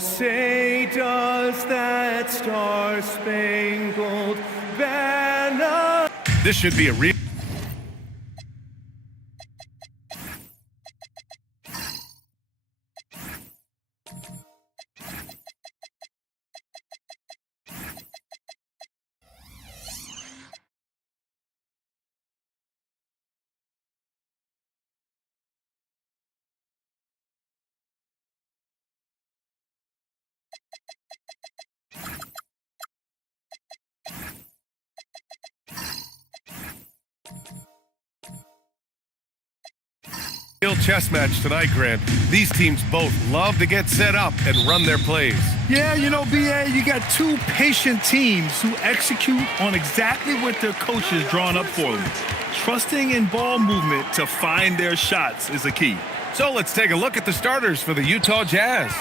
say does that star-spangled banner. This should be a real. Real chess match tonight, Grant. These teams both love to get set up and run their plays. Yeah, you know, BA, you got two patient teams who execute on exactly what their coach has drawn up for them. Trusting in ball movement to find their shots is a key. So let's take a look at the starters for the Utah Jazz.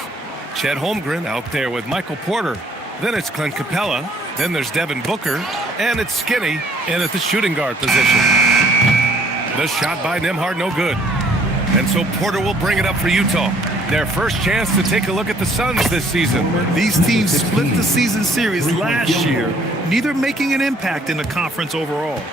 Chet Holmgren out there with Michael Porter. Then it's Clint Capella. Then there's Devin Booker. And it's Skinny in at the shooting guard position. The shot by Nembhard, no good. And so Porter will bring it up for Utah. Their first chance to take a look at the Suns this season. These teams split the season series last year, neither making an impact in the conference overall.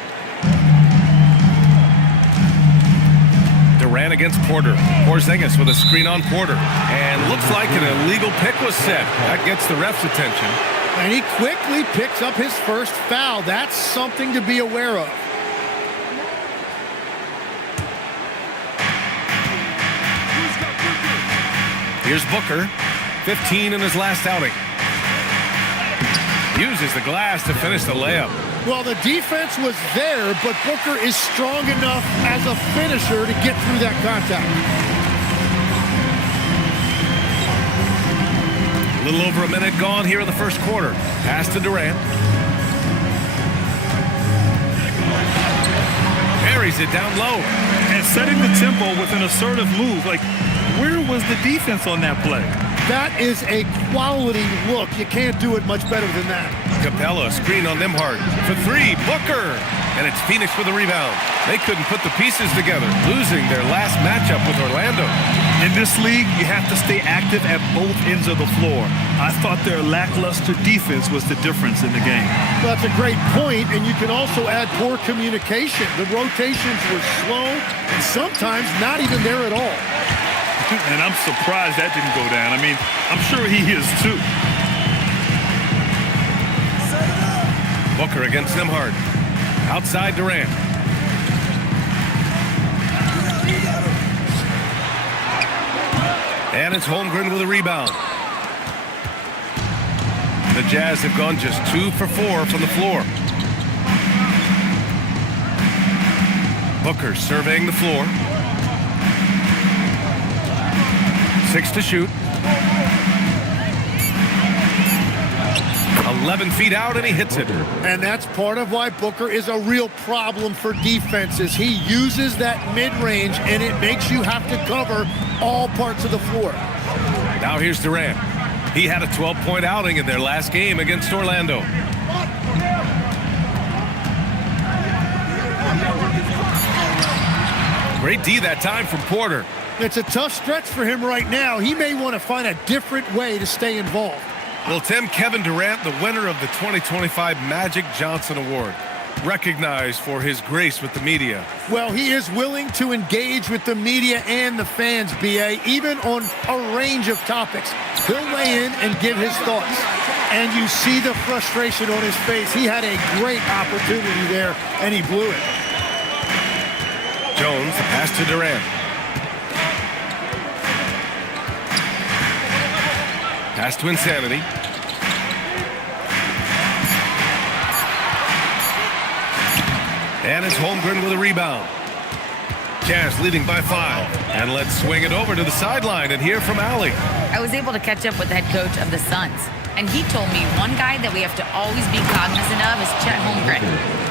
Durant against Porter. Porzingis with a screen on Porter. And looks like an illegal pick was set. That gets the ref's attention. And he quickly picks up his first foul. That's something to be aware of. Here's Booker, 15 in his last outing. Uses the glass to finish the layup. Well, the defense was there, but Booker is strong enough as a finisher to get through that contact. A little over a minute gone here in the first quarter. Pass to Durant. Buries it down low. And setting the tempo with an assertive move. Like, where was the defense on that play? That is a quality look. You can't do it much better than that. Capella, screen on Nembhard. For three, Booker. And it's Phoenix with the rebound. They couldn't put the pieces together, losing their last matchup with Orlando. In this league, you have to stay active at both ends of the floor. I thought their lackluster defense was the difference in the game. Well, that's a great point, and you can also add poor communication. The rotations were slow and sometimes not even there at all. And I'm surprised that didn't go down. I mean, I'm sure he is too. Booker against Nembhard. Outside Durant. And it's Holmgren with a rebound. The Jazz have gone just 2 for 4 from the floor. Booker surveying the floor. 6 to shoot. 11 feet out, and he hits it. And that's part of why Booker is a real problem for defenses. He uses that mid-range, and it makes you have to cover all parts of the floor. Now here's Durant. He had a 12-point outing in their last game against Orlando. Great D that time from Porter. It's a tough stretch for him right now. He may want to find a different way to stay involved. Well, Tim, Kevin Durant, the winner of the 2025 Magic Johnson Award, recognized for his grace with the media. Well, he is willing to engage with the media and the fans, B.A., even on a range of topics. He'll weigh in and give his thoughts. And you see the frustration on his face. He had a great opportunity there, and he blew it. Jones, the pass to Durant. Pass to Insanity. And it's Holmgren with a rebound. Jazz leading by 5. And let's swing it over to the sideline and hear from Allie. I was able to catch up with the head coach of the Suns, and he told me one guy that we have to always be cognizant of is Chet Holmgren.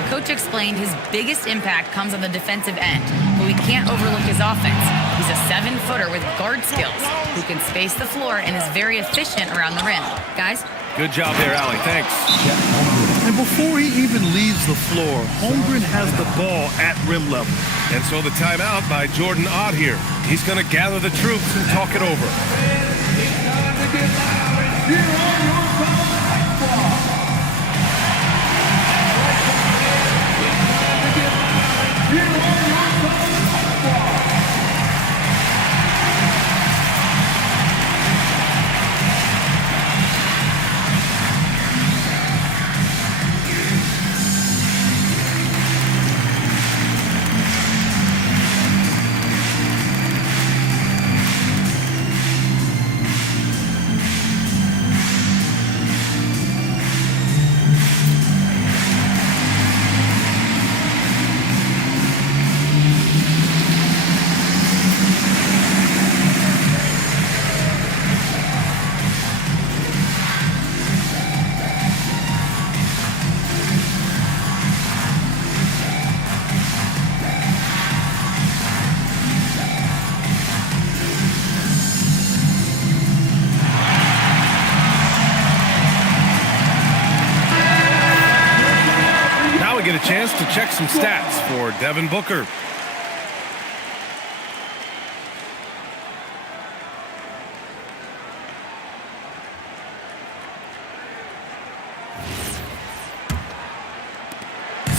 Coach explained his biggest impact comes on the defensive end, but we can't overlook his offense. He's a 7-footer with guard skills who can space the floor and is very efficient around the rim. Guys? Good job there, Allie. Thanks. And before he even leaves the floor, Holmgren has the ball at rim level. And so the timeout by Jordan Ott here. He's going to gather the troops and talk it over. Get a chance to check some stats for Devin Booker.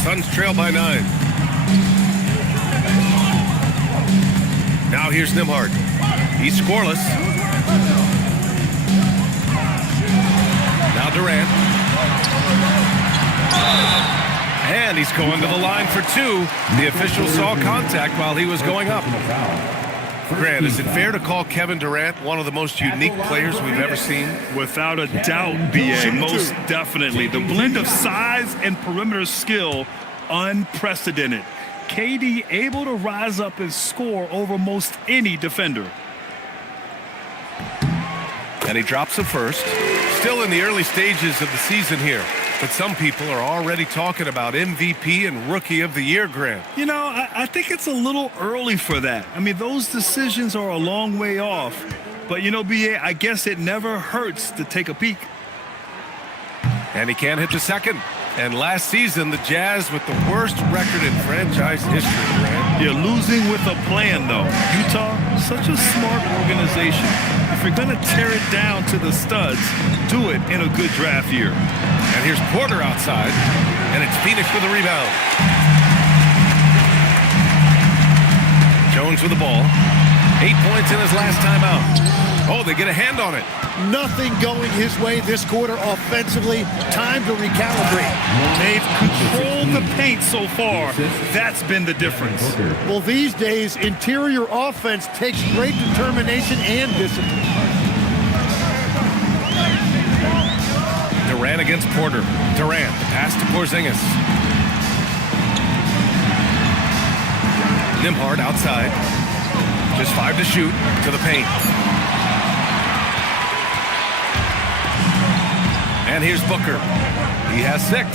Suns trail by 9. Now here's Nembhard. He's scoreless. Now Durant. And he's going to the line for 2. The official saw contact while he was going up. Grant, is it fair to call Kevin Durant one of the most unique players we've ever seen? Without a doubt, B.A., most definitely. The blend of size and perimeter skill, unprecedented. KD able to rise up and score over most any defender. And he drops it first. Still in the early stages of the season here. But some people are already talking about MVP and Rookie of the Year, Grant. You know, I think it's a little early for that. I mean, those decisions are a long way off. But, you know, B.A., I guess it never hurts to take a peek. And he can't hit the second. And last season, the Jazz with the worst record in franchise history, Grant. You're losing with a plan, though. Utah, such a smart organization. If you're going to tear it down to the studs, do it in a good draft year. And here's Porter outside, and it's Phoenix with a rebound. Jones with the ball. 8 points in his last time out. Oh, they get a hand on it. Nothing going his way this quarter offensively. Time to recalibrate. They've controlled the paint so far. That's been the difference. Well, these days, interior offense takes great determination and discipline. Durant against Porter. Durant, pass to Porzingis. Nembhard outside. Just 5 to shoot to the paint. And here's Booker. He has 6.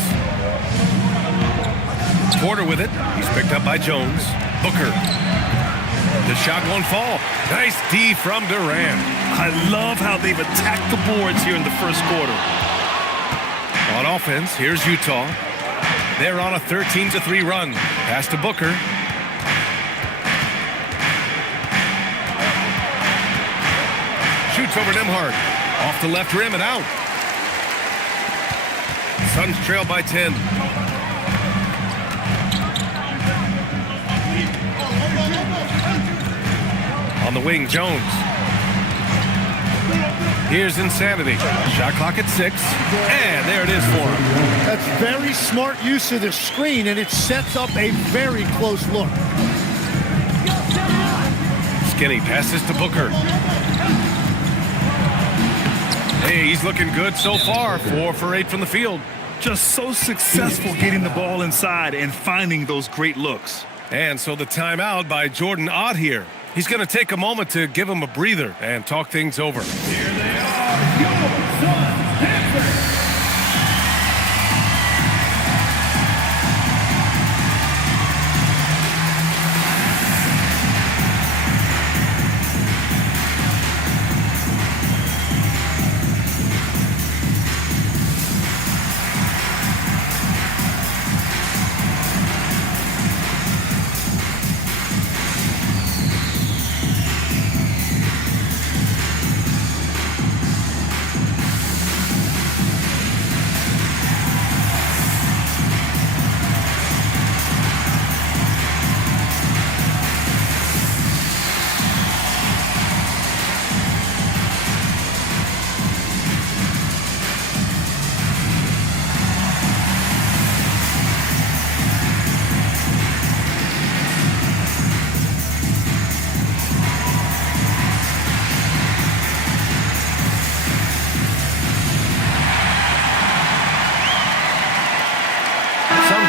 Porter with it. He's picked up by Jones. Booker. The shot won't fall. Nice D from Durant. I love how they've attacked the boards here in the first quarter. On offense, here's Utah. They're on a 13-3 run. Pass to Booker. Shoots over Nembhard. Off the left rim and out. Suns trail by 10. On the wing, Jones. Here's Insanity. Shot clock at 6. And there it is for him. That's very smart use of the screen, and it sets up a very close look. Skinny passes to Booker. Hey, he's looking good so far. 4 for 8 from the field. Just so successful getting the ball inside and finding those great looks. And so the timeout by Jordan Ott here. He's going to take a moment to give him a breather and talk things over. Here they are, your Suns Panthers.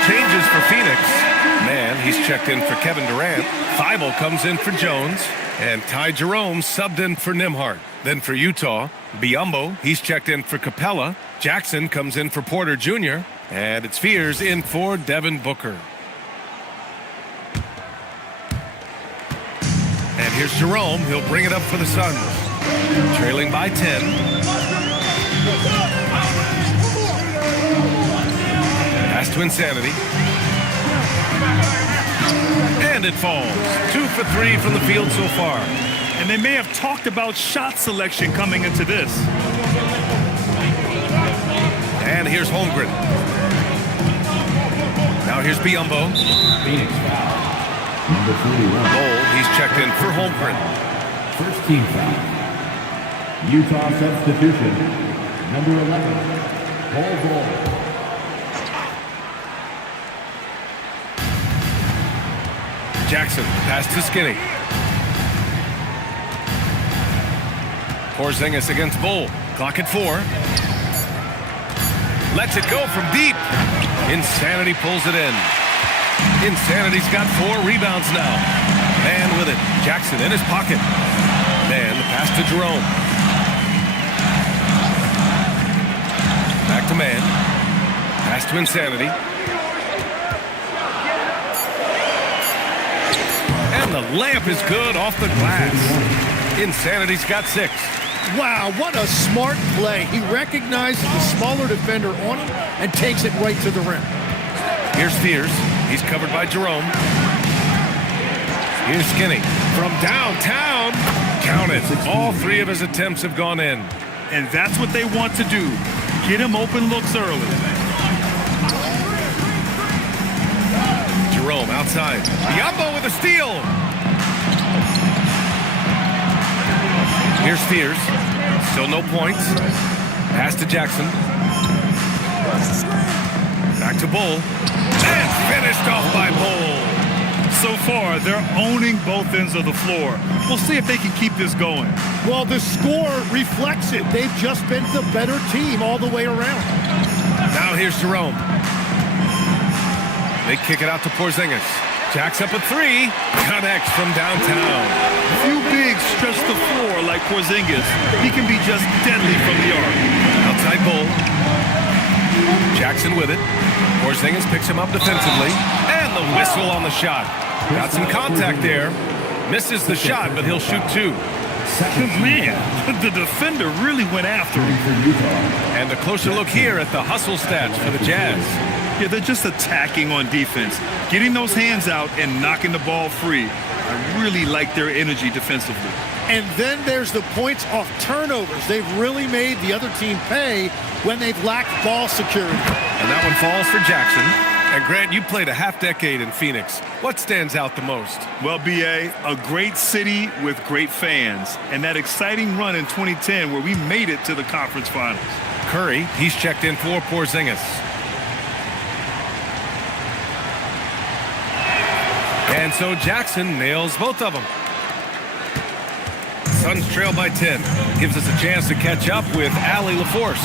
changes for Phoenix. Man, he's checked in for Kevin Durant. Thibault comes in for Jones. And Ty Jerome subbed in for Nimhart. Then for Utah, Biyombo, he's checked in for Capella. Jackson comes in for Porter Jr. And it's Fears in for Devin Booker. And here's Jerome. He'll bring it up for the Suns. Trailing by 10. Pass to Insanity. And it falls. 2 for 3 from the field so far. And they may have talked about shot selection coming into this. And here's Holmgren. Now here's Biyombo. Phoenix foul. Number 41. Bol, he's checked in for Holmgren. First team foul. Utah substitution. Number 11. Bol. Jackson, pass to Skinny. Porzingis against Bol. Clock at 4. Lets it go from deep. Insanity pulls it in. Insanity's got 4 rebounds now. Man with it. Jackson in his pocket. Man, the pass to Jerome. Back to Man. Pass to Insanity. And the layup is good off the glass. Insanity's got 6. Wow, what a smart play. He recognizes the smaller defender on him and takes it right to the rim. Here's Fears. He's covered by Jerome. Here's Skinny. From downtown. Count it. All 3 of his attempts have gone in. And that's what they want to do. Get him open looks early. Jerome outside. Biyombo with a steal. Here's Fears. Still no points. Pass to Jackson. Back to Bol. And finished off by Bol. So far, they're owning both ends of the floor. We'll see if they can keep this going. Well, the score reflects it. They've just been the better team all the way around. Now here's Jerome. They kick it out to Porzingis. Jacks up a 3. Connects from downtown. Few bigs stretch the floor like Porzingis. He can be just deadly from the arc. Outside Bol. Jackson with it. Porzingis picks him up defensively. And the whistle on the shot. Got some contact there. Misses the shot, but he'll shoot 2. Man, the defender really went after him. And a closer look here at the hustle stats for the Jazz. Yeah, they're just attacking on defense. Getting those hands out and knocking the ball free. I really like their energy defensively. And then there's the points off turnovers. They've really made the other team pay when they've lacked ball security. And that one falls for Jackson. And Grant, you played a half-decade in Phoenix. What stands out the most? Well, B.A., a great city with great fans. And that exciting run in 2010 where we made it to the conference finals. Curry, he's checked in for Porzingis. And so Jackson nails both of them. Suns trail by 10. Gives us a chance to catch up with Allie LaForce.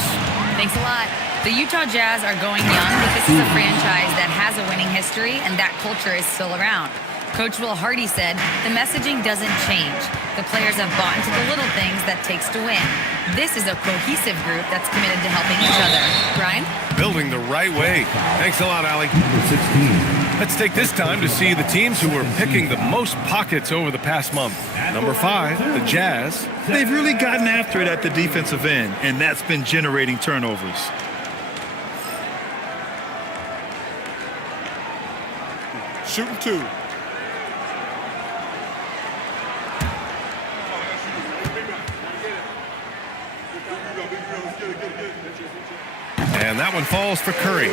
Thanks a lot. The Utah Jazz are going young, but this is a franchise that has a winning history, and that culture is still around. Coach Will Hardy said, the messaging doesn't change. The players have bought into the little things that takes to win. This is a cohesive group that's committed to helping each other. Brian? Building the right way. Thanks a lot, Allie. Number 16. Let's take this time to see the teams who were picking the most pockets over the past month. Number 5, the Jazz. They've really gotten after it at the defensive end, and that's been generating turnovers. Shooting 2. And that one falls for Curry.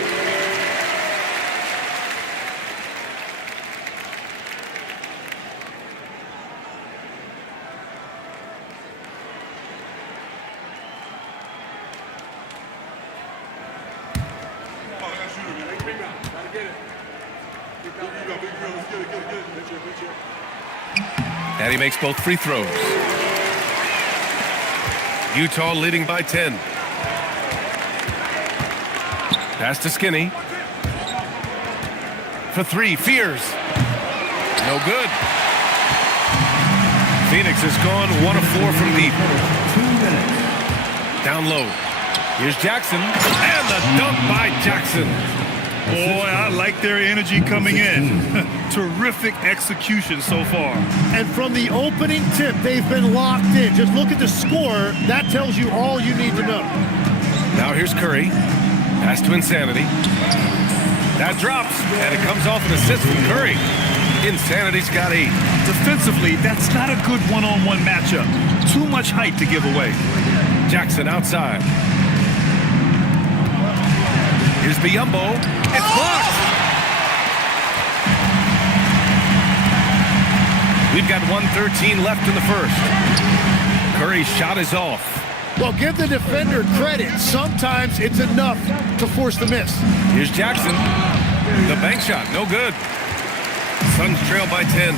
And he makes both free throws. Utah leading by 10. Pass to Skinny. for three. Fears. No good. Phoenix has gone 1 of 4 from deep. 2 minutes. Down low. Here's Jackson. And the dunk by Jackson. Boy, I like their energy coming in. Terrific execution so far. And from the opening tip, they've been locked in. Just look at the score. That tells you all you need to know. Now here's Curry. Pass to Insanity. That drops, and it comes off an assist from Curry. Insanity's got 8. Defensively, that's not a good one-on-one matchup. Too much height to give away. Jackson outside. Here's Biyombo. It's blocked. We've got 1:13 left in the first. Curry's shot is off. Well, give the defender credit. Sometimes it's enough to force the miss. Here's Jackson. The bank shot, no good. Suns trail by 10.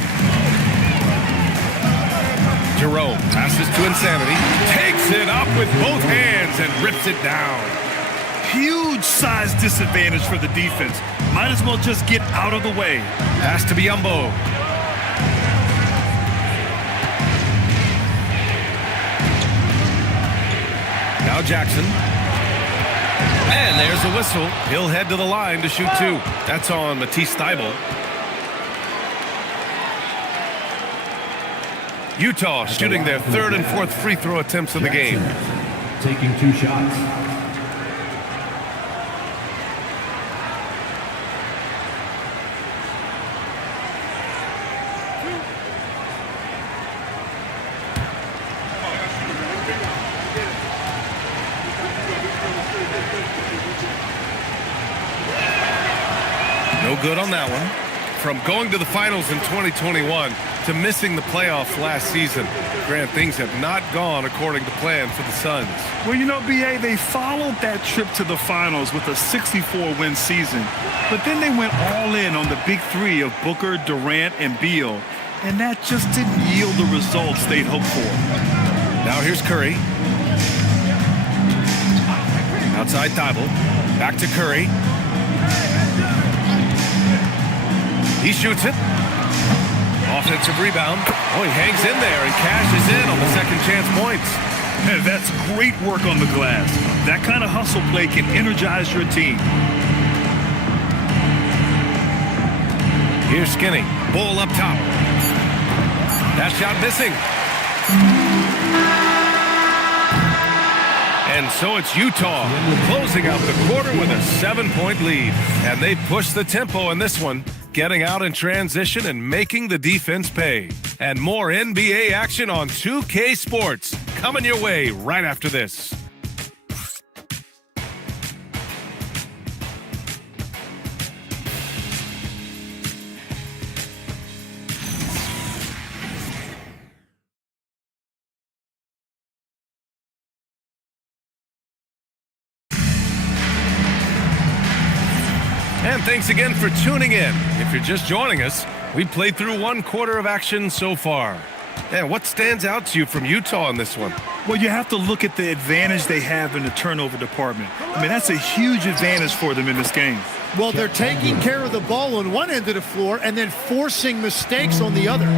Jerome passes to Insanity. Takes it up with both hands and rips it down. Huge size disadvantage for the defense. Might as well just get out of the way. Pass to Biyombo. Now Jackson. And there's a whistle. He'll head to the line to shoot 2. That's on Matisse Thybulle. Utah shooting their 3rd and 4th free throw attempts of the game. Taking 2 shots. No good on that one. From going to the finals in 2021 to missing the playoffs last season, Grant, things have not gone according to plan for the Suns. Well, you know, B.A., they followed that trip to the finals with a 64-win season, but then they went all in on the big three of Booker, Durant, and Beal, and that just didn't yield the results they'd hoped for. Now here's Curry. Outside Thybulle. Back to Curry. He shoots it. Offensive rebound. Oh, he hangs in there and cashes in on the second chance points. That's great work on the glass. That kind of hustle play can energize your team. Here's Skinny. Bull up top. That shot missing. And so it's Utah closing out the quarter with a 7-point lead. And they push the tempo in this one, getting out in transition and making the defense pay. And more NBA action on 2K Sports coming your way right after this. And thanks again for tuning in. If you're just joining us, we've played through 1 quarter of action so far. And what stands out to you from Utah in this one? Well, you have to look at the advantage they have in the turnover department. I mean, that's a huge advantage for them in this game. Well, they're taking care of the ball on one end of the floor and then forcing mistakes on the other.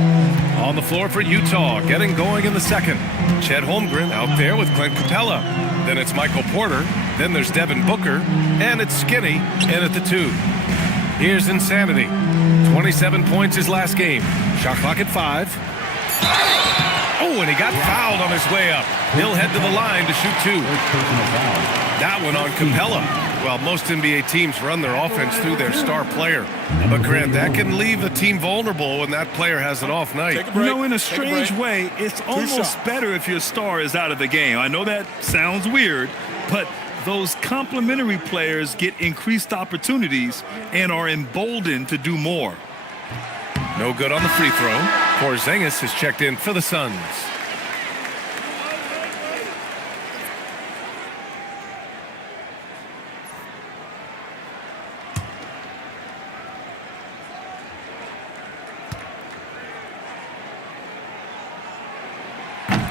On the floor for Utah, getting going in the second. Chet Holmgren out there with Clint Capella. Then it's Michael Porter. Then there's Devin Booker. And it's Skinny in at the 2. Here's Insanity. 27 points his last game. Shot clock at 5. Oh, and he got fouled on his way up. He'll head to the line to shoot 2. That one on Capella. Well, most NBA teams run their offense through their star player. But, Grant, that can leave the team vulnerable when that player has an off night. You know, in a strange way, it's almost better if your star is out of the game. I know that sounds weird, but those complementary players get increased opportunities and are emboldened to do more. No good on the free throw. Porzingis has checked in for the Suns.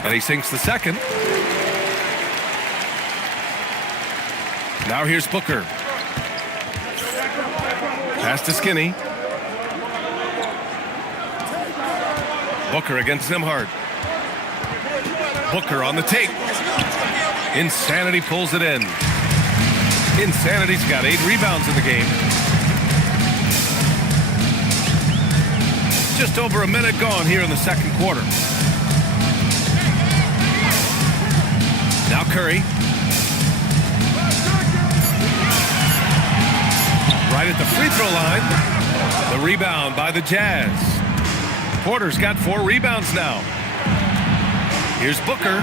And he sinks the second. Now here's Booker. Pass to Skinny. Booker against Nimhard. Booker on the take. Insanity pulls it in. Insanity's got 8 rebounds in the game. Just over a minute gone here in the second quarter. Now Curry. Right at the free throw line. The rebound by the Jazz. Porter's got 4 rebounds now. Here's Booker.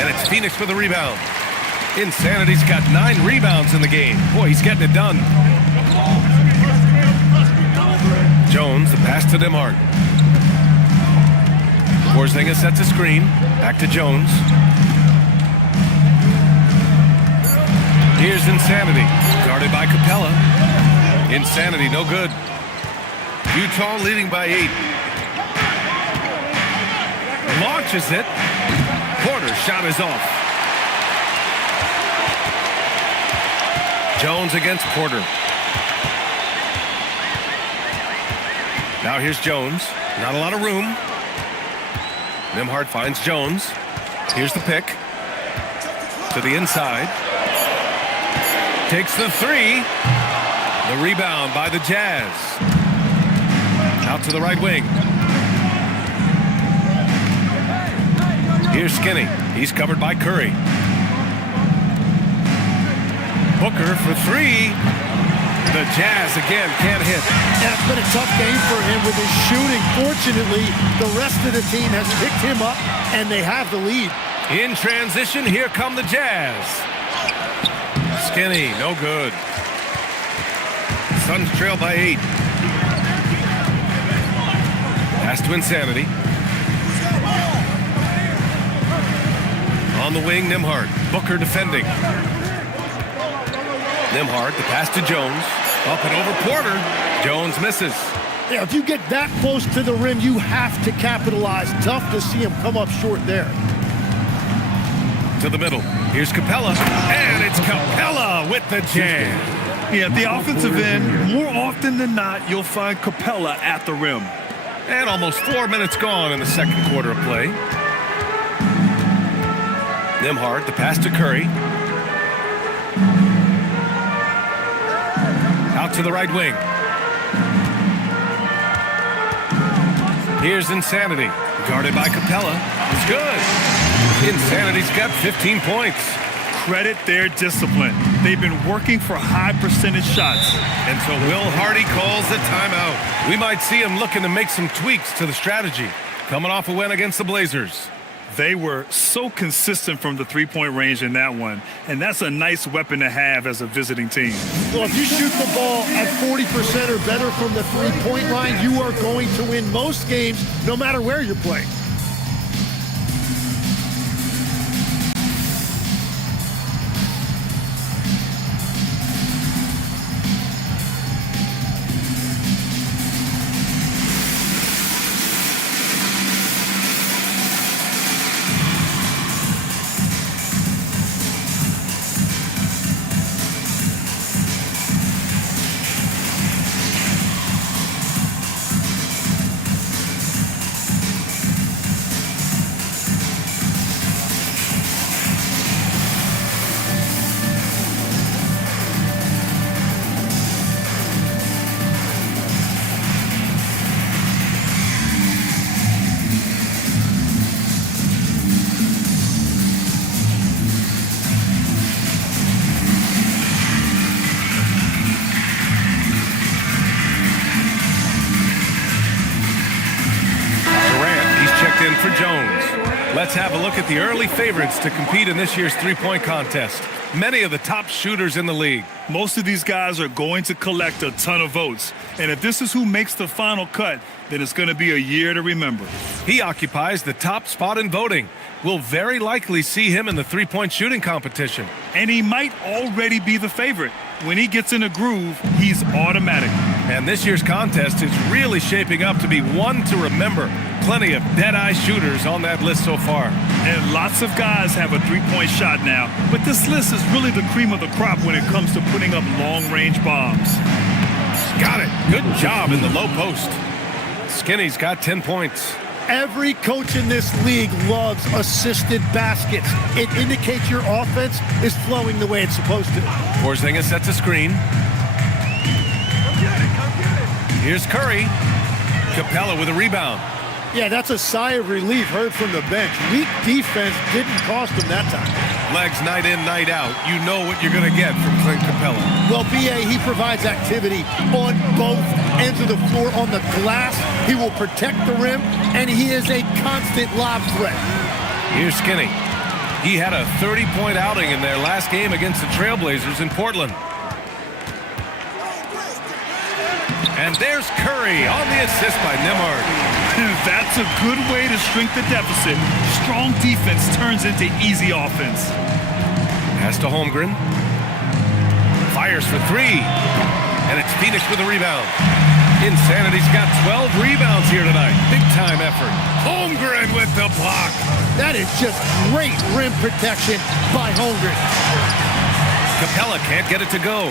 And it's Phoenix for the rebound. Insanity's got 9 rebounds in the game. Boy, he's getting it done. Jones, the pass to Nimhard. Porzingis sets a screen. Back to Jones. Here's Insanity. Guarded by Capella. Insanity, no good. Utah leading by 8. Launches it. Porter's shot is off. Jones against Porter. Now here's Jones. Not a lot of room. Nimhard finds Jones. Here's the pick. To the inside. Takes the 3. The rebound by the Jazz. Out to the right wing. Here's Skinny. He's covered by Curry. Booker for 3. The Jazz again can't hit. Yeah, it's been a tough game for him with his shooting. Fortunately, the rest of the team has picked him up, and they have the lead. In transition, here come the Jazz. Skinny, no good. Suns trail by 8. Pass to Insanity. On the wing, Nimhard. Booker defending. Nimhard, the pass to Jones. Up and over Porter. Jones misses. Yeah, if you get that close to the rim, you have to capitalize. Tough to see him come up short there. To the middle. Here's Capella. And it's Capella with the jam. Yeah, the offensive end, more often than not, you'll find Capella at the rim. And almost 4 minutes gone in the second quarter of play. Nimhard, the pass to Curry. Out to the right wing. Here's Insanity. Guarded by Capella. It's good. Insanity's got 15 points. Credit their discipline. They've been working for high percentage shots. And so Will Hardy calls the timeout. We might see him looking to make some tweaks to the strategy. Coming off a win against the Blazers. They were so consistent from the three-point range in that one, and that's a nice weapon to have as a visiting team. Well, if you shoot the ball at 40% or better from the three-point line, you are going to win most games, no matter where you're playing. For Jones. Let's have a look at the early favorites to compete in this year's three-point contest. Many of the top shooters in the league. Most of these guys are going to collect a ton of votes. And if this is who makes the final cut, then it's going to be a year to remember. He occupies the top spot in voting. We'll very likely see him in the three-point shooting competition. And he might already be the favorite. When he gets in a groove, he's automatic. And this year's contest is really shaping up to be one to remember. Plenty of dead-eye shooters on that list so far. And lots of guys have a three-point shot now, but this list is really the cream of the crop when it comes to putting up long-range bombs. Got it. Good job in the low post. Skinny's got 10 points. Every coach in this league loves assisted baskets. It indicates your offense is flowing the way it's supposed to. Porzingis sets a screen. Here's Curry. Capella with a rebound. Yeah, that's a sigh of relief heard from the bench. Weak defense didn't cost him that time. Legs night in, night out. You know what you're going to get from Clint Capella. Well, B.A., he provides activity on both ends of the floor. On the glass, he will protect the rim, and he is a constant lob threat. Here's Skinny. He had a 30-point outing in their last game against the Trailblazers in Portland. And there's Curry on the assist by Nembhard. That's a good way to shrink the deficit. Strong defense turns into easy offense. Pass to Holmgren. Fires for three. And it's Phoenix with a rebound. Insanity's got 12 rebounds here tonight. Big time effort. Holmgren with the block. That is just great rim protection by Holmgren. Capella can't get it to go.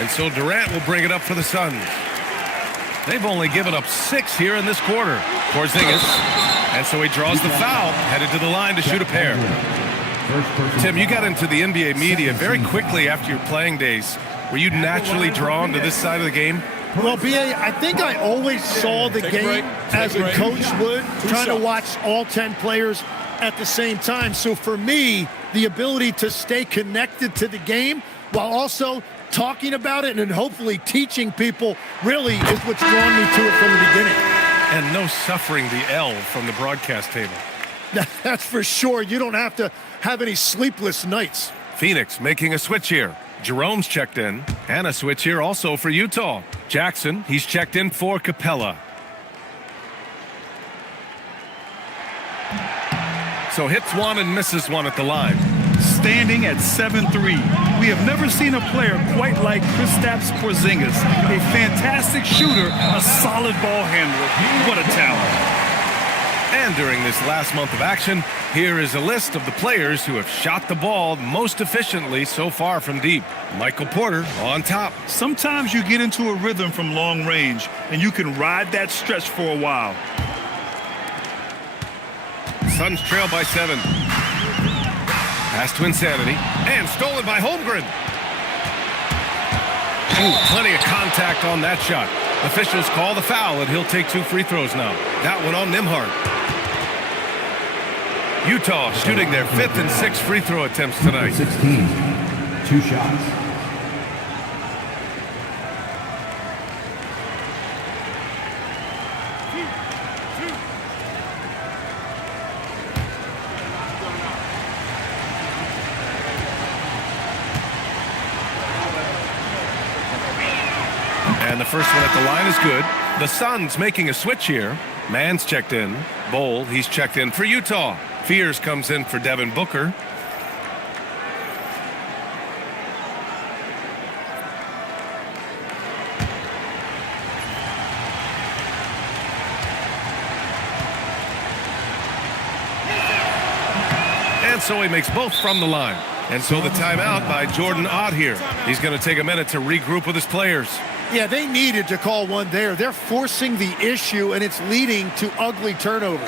And so Durant will bring it up for the Suns. They've only given up 6 here in this quarter. Porzingis. And so he draws the foul, headed to the line to shoot a pair. Tim, you got into the NBA media very quickly after your playing days. Were you naturally drawn to this side of the game? Well, B.A., I think I always saw the game as a coach would, trying to watch all 10 players at the same time. So for me, the ability to stay connected to the game while also talking about it and hopefully teaching people really is what's drawn me to it from the beginning. And no suffering the L from the broadcast table. That's for sure. You don't have to have any sleepless nights. Phoenix making a switch here. Jerome's checked in. And a switch here also for Utah. Jackson, he's checked in for Capella. So hits one and misses one at the line. Standing at 7'3", we have never seen a player quite like Kristaps Porzingis. A fantastic shooter, a solid ball handler. What a talent. And during this last month of action, here is a list of the players who have shot the ball most efficiently so far from deep. Michael Porter on top. Sometimes you get into a rhythm from long range, and you can ride that stretch for a while. Suns trail by 7. Pass to Insanity. And stolen by Holmgren. Ooh, plenty of contact on that shot. Officials call the foul, and he'll take 2 free throws now. That one on Nembhard. Utah shooting their 5th and 6th free throw attempts tonight. 16. 2 shots. And the first one at the line is good. The Suns making a switch here. Mann's checked in. Bowl, he's checked in for Utah. Fears comes in for Devin Booker. And so he makes both from the line. And so the timeout by Jordan Ott here. He's going to take a minute to regroup with his players. Yeah, they needed to call one there. They're forcing the issue, and it's leading to ugly turnovers.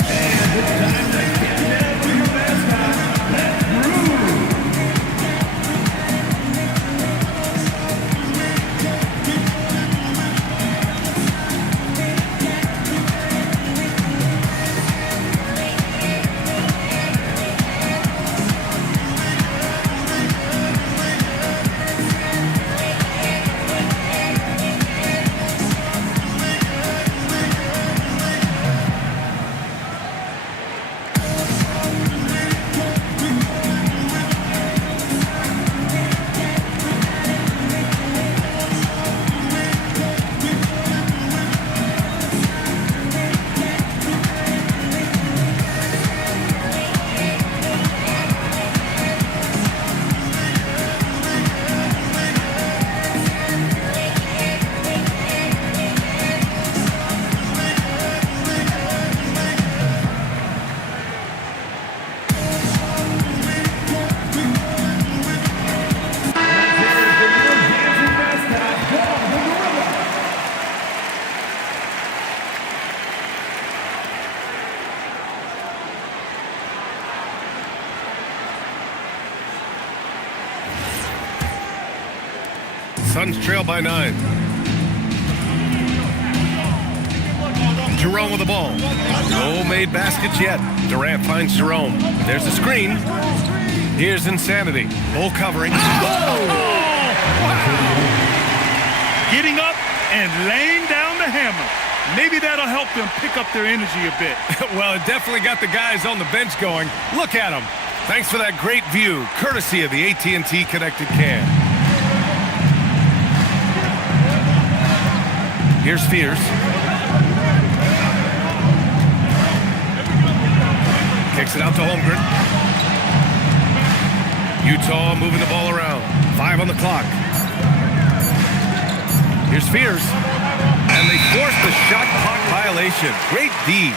Suns trail by 9. Jerome with the ball. No made baskets yet. Durant finds Jerome. There's a screen. Here's Insanity. Bull covering. Getting up and laying down the hammer. Maybe that'll help them pick up their energy a bit. Well, it definitely got the guys on the bench going. Look at them. Thanks for that great view, courtesy of the AT&T Connected Cam. Here's Fears. Kicks it out to Holmgren. Utah moving the ball around. 5 on the clock. Here's Fears. And they forced the shot clock violation. Great D.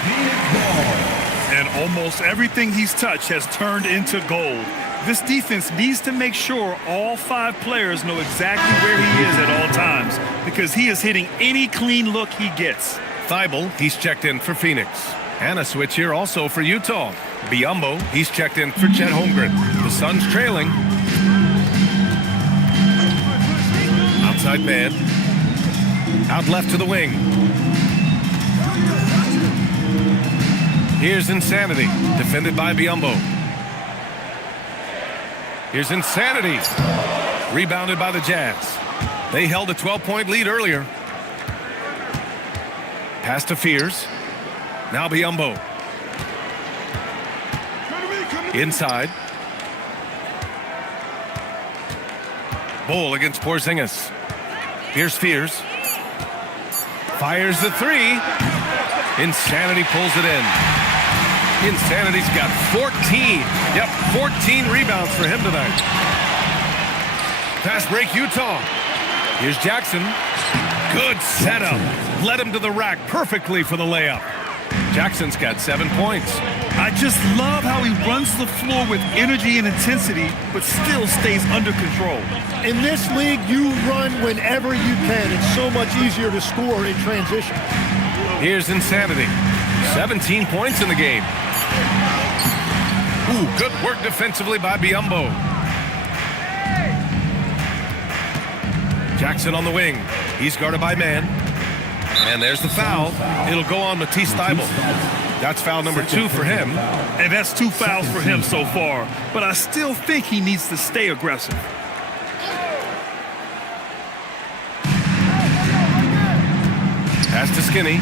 And almost everything he's touched has turned into gold. This defense needs to make sure all 5 players know exactly where he is at all times, because he is hitting any clean look he gets. Thibault, he's checked in for Phoenix. And a switch here also for Utah. Biyombo, he's checked in for Chet Holmgren. The Suns trailing. Outside man. Out left to the wing. Here's Insanity, defended by Biyombo. Here's Insanity, rebounded by the Jazz. They held a 12-point lead earlier. Pass to Fears. Now Biyombo. Inside. Bull against Porzingis. Here's Fears. Fires the 3. Insanity pulls it in. Insanity's got 14. Yep, 14 rebounds for him tonight. Fast break Utah. Here's Jackson. Good setup. Led him to the rack perfectly for the layup. Jackson's got 7 points. I just love how he runs the floor with energy and intensity, but still stays under control. In this league, you run whenever you can. It's so much easier to score in transition. Here's Insanity. 17 points in the game. Ooh, good work defensively by Biyombo. Jackson on the wing. He's guarded by man. And there's the foul. It'll go on Matisse Thybulle. That's foul number 2 for him. And that's 2 fouls for him so far. But I still think he needs to stay aggressive. Pass to Skinny.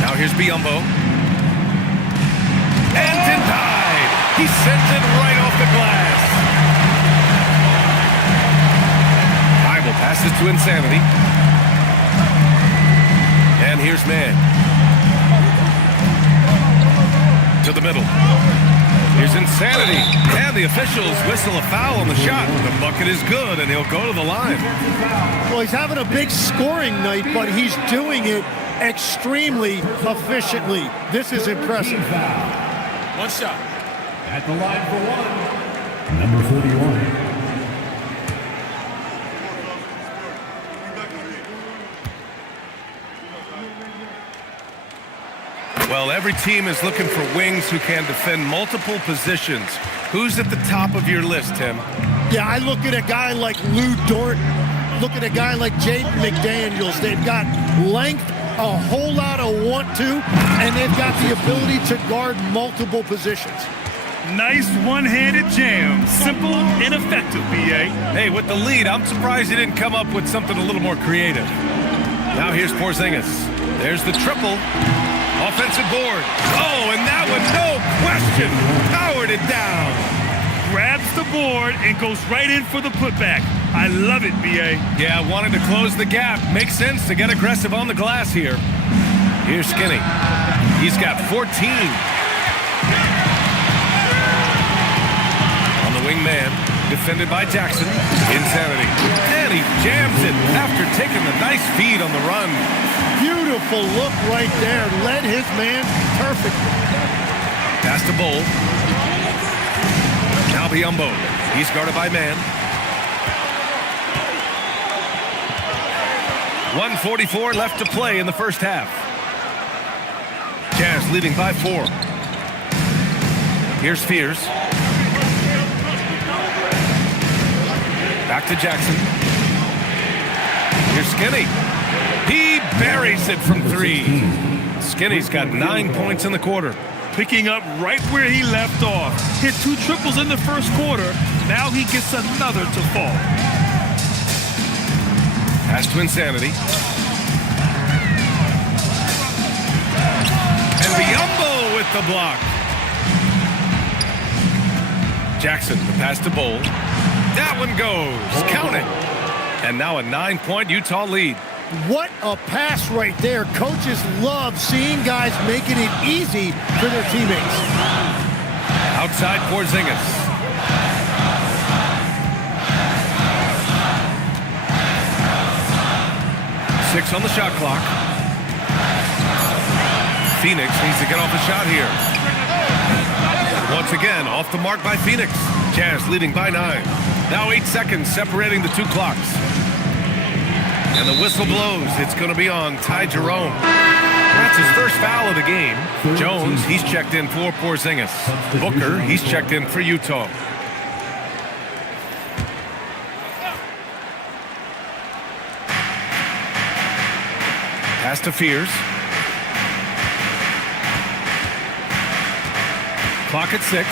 Now here's Biyombo. And denied. He sends it right off the glass. Thybulle passes to Insanity. And here's man. To the middle. Here's Insanity. And the officials whistle a foul on the shot. The bucket is good, and he'll go to the line. Well, he's having a big scoring night, but he's doing it extremely efficiently. This is impressive. One shot. At the line for 1. Number 41. Well, every team is looking for wings who can defend multiple positions. Who's at the top of your list, Tim? Yeah, I look at a guy like Lou Dort, look at a guy like Jaden McDaniels. They've got length, a whole lot of want to, and they've got the ability to guard multiple positions. Nice one-handed jam. Simple and effective, B.A. Hey, with the lead, I'm surprised he didn't come up with something a little more creative. Now here's Porzingis. There's the triple. Offensive board. Oh, and that one, no question, powered it down. Grabs the board and goes right in for the putback. I love it, B.A. Yeah, wanted to close the gap. Makes sense to get aggressive on the glass here. Here's Skinny. He's got 14. On the wing man, defended by Jackson. Insanity. And he jams it after taking the nice feed on the run. Beautiful look right there. Led his man perfectly. Pass to Bull. Now Biyombo. He's guarded by man. 1:44 left to play in the first half. Jazz leading by 4. Here's Fears. Back to Jackson. Here's Skinny. He buries it from 3. Skinny's got 9 points in the quarter. Picking up right where he left off. Hit 2 triples in the first quarter. Now he gets another to fall. Pass to Insanity. And Biombo with the block. Jackson, the pass to Bowl. That one goes. Count it. And now a 9-point Utah lead. What a pass right there. Coaches love seeing guys making it easy for their teammates. Outside Porzingis. Six on the shot clock. Phoenix needs to get off a shot here. Once again, off the mark by Phoenix. Jazz leading by 9. Now 8 seconds separating the 2 clocks. And the whistle blows. It's going to be on Ty Jerome. That's his first foul of the game. Jones, he's checked in for Porzingis. Booker, he's checked in for Utah. Pass to Fears. Clock at 6.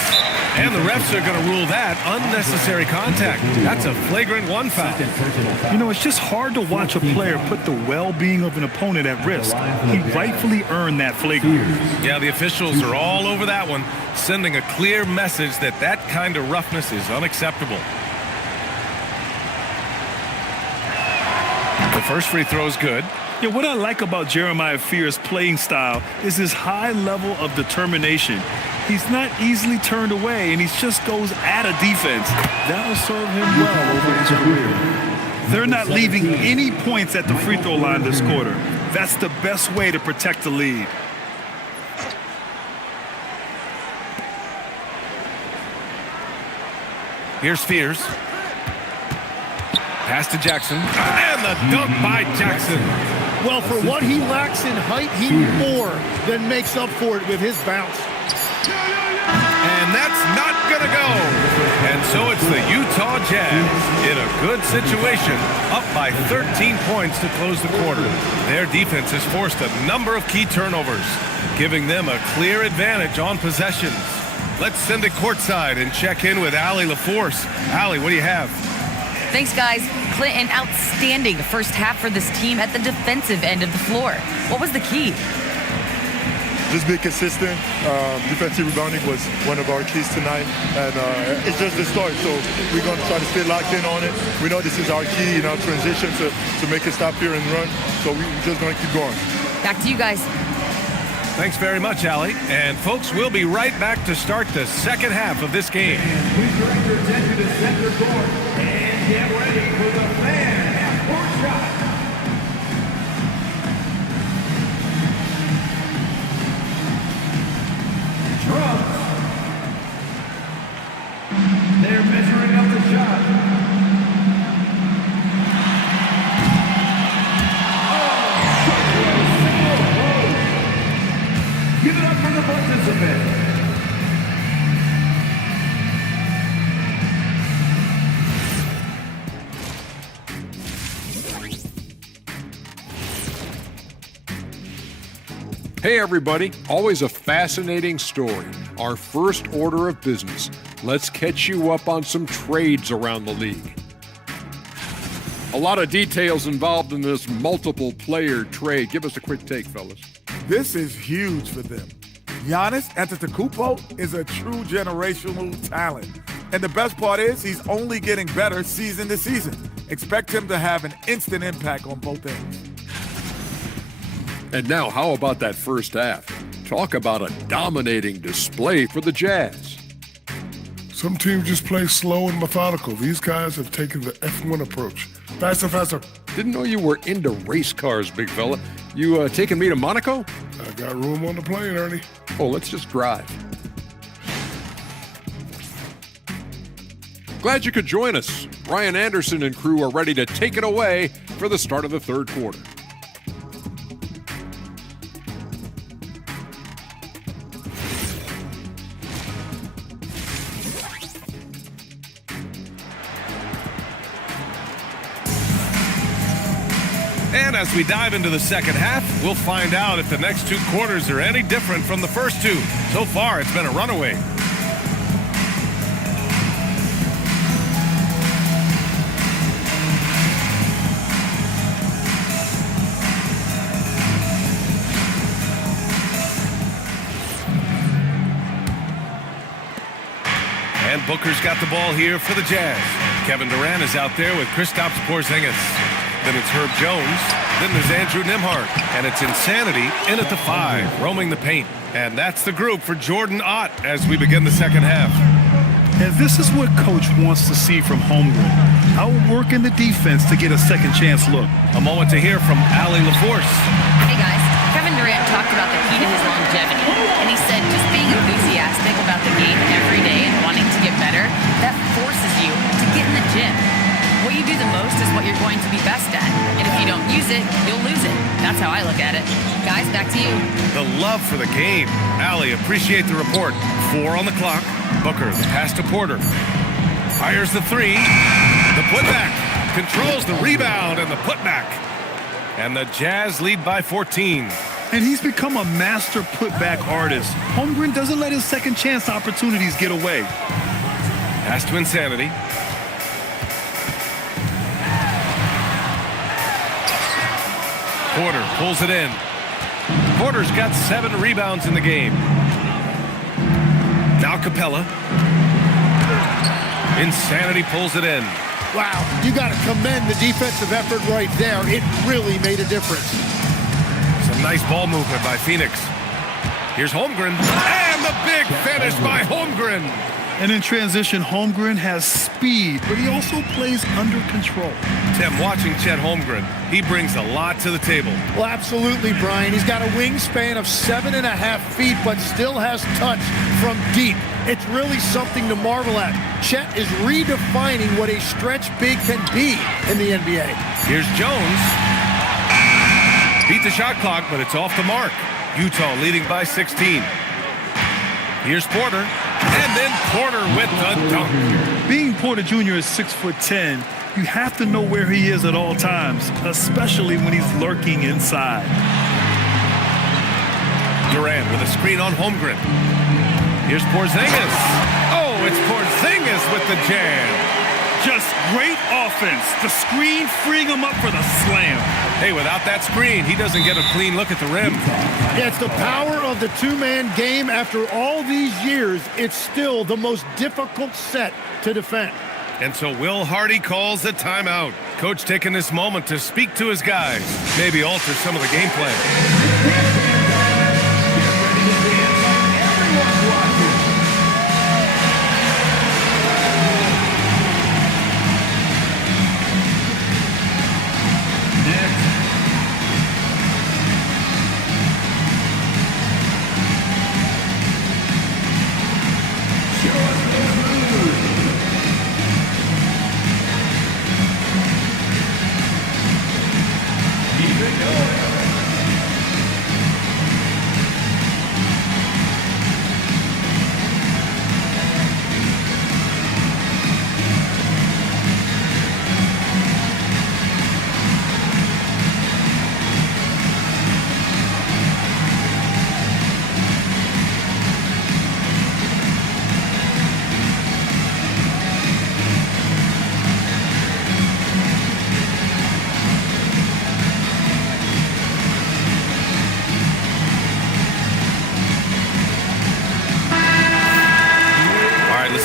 And the refs are going to rule that unnecessary contact. That's a flagrant 1 foul. You know, it's just hard to watch a player put the well-being of an opponent at risk. He rightfully earned that flagrant. Yeah, the officials are all over that one, sending a clear message that that kind of roughness is unacceptable. The first free throw is good. Yeah, what I like about Jeremiah Fears' playing style is his high level of determination. He's not easily turned away, and he just goes at a defense. That'll serve him well over his career. They're not leaving any points at the free throw line this quarter. That's the best way to protect the lead. Here's Fears. Pass to Jackson. And the dunk by Jackson. Well, for what he lacks in height, he more than makes up for it with his bounce. And that's not going to go. And so it's the Utah Jazz in a good situation, up by 13 points to close the quarter. Their defense has forced a number of key turnovers, giving them a clear advantage on possessions. Let's send it courtside and check in with Allie LaForce. Allie, what do you have? Thanks, guys. Clint, an outstanding first half for this team at the defensive end of the floor. What was the key? Just be consistent. Defensive rebounding was one of our keys tonight, and it's just the start. So we're going to try to stay locked in on it. We know this is our key in our transition to make it stop here and run. So we're just going to keep going. Back to you guys. Thanks very much, Allie. And folks, we'll be right back to start the second half of this game. Please direct your attention to center court and get ready for the fan half-court shot. Drums. They're measuring up the shot. Give it up for the participant. Hey everybody, always a fascinating story. Our first order of business. Let's catch you up on some trades around the league. A lot of details involved in this multiple player trade. Give us a quick take, fellas. This is huge for them. Giannis Antetokounmpo is a true generational talent. And the best part is he's only getting better season to season. Expect him to have an instant impact on both ends. And now, how about that first half? Talk about a dominating display for the Jazz. Some teams just play slow and methodical. These guys have taken the F1 approach. Faster, faster. Didn't know you were into race cars, big fella. You taking me to Monaco? I got room on the plane, Ernie. Oh, let's just drive. Glad you could join us. Ryan Anderson and crew are ready to take it away for the start of the third quarter. And as we dive into the second half, we'll find out if the next 2 quarters are any different from the first 2. So far, it's been a runaway. And Booker's got the ball here for the Jazz. Kevin Durant is out there with Kristaps Porzingis. Then it's Herb Jones. Then there's Andrew Nembhard. And it's Insanity in at the 5, roaming the paint. And that's the group for Jordan Ott as we begin the second half. And this is what Coach wants to see from Holmgren. Outworking the defense to get a second chance look. A moment to hear from Allie LaForce. Hey guys, Kevin Durant talked about the key to his longevity. And he said just being enthusiastic about the game every day and wanting to get better, that forces you to get in the gym. What you do the most is what you're going to be best at. And if you don't use it, you'll lose it. That's how I look at it. Guys, back to you. The love for the game. Allie, appreciate the report. 4 on the clock. Booker, the pass to Porter. Fires the 3. The putback. Controls the rebound and the putback. And the Jazz lead by 14. And he's become a master putback artist. Holmgren doesn't let his second chance opportunities get away. Pass to Insanity. Porter pulls it in. Porter's got 7 rebounds in the game. Now Capella. Insanity pulls it in. Wow, you got to commend the defensive effort right there. It really made a difference. Some nice ball movement by Phoenix. Here's Holmgren. And the big finish by Holmgren. And in transition, Holmgren has speed, but he also plays under control. Tim, watching Chet Holmgren, he brings a lot to the table. Well, absolutely, Brian. He's got a wingspan of 7.5 feet, but still has touch from deep. It's really something to marvel at. Chet is redefining what a stretch big can be in the NBA. Here's Jones. Beat the shot clock, but it's off the mark. Utah leading by 16. Here's Porter. And then Porter with the dunk. Being Porter Jr. is 6'10", you have to know where he is at all times, especially when he's lurking inside. Durant with a screen on Holmgren. Here's Porzingis. Oh, it's Porzingis with the jam. Just great offense. The screen freeing him up for the slam. Hey, without that screen, he doesn't get a clean look at the rim. Yeah, it's the power of the two-man game. After all these years, it's still the most difficult set to defend. And so Will Hardy calls a timeout. Coach taking this moment to speak to his guys, maybe alter some of the game plan.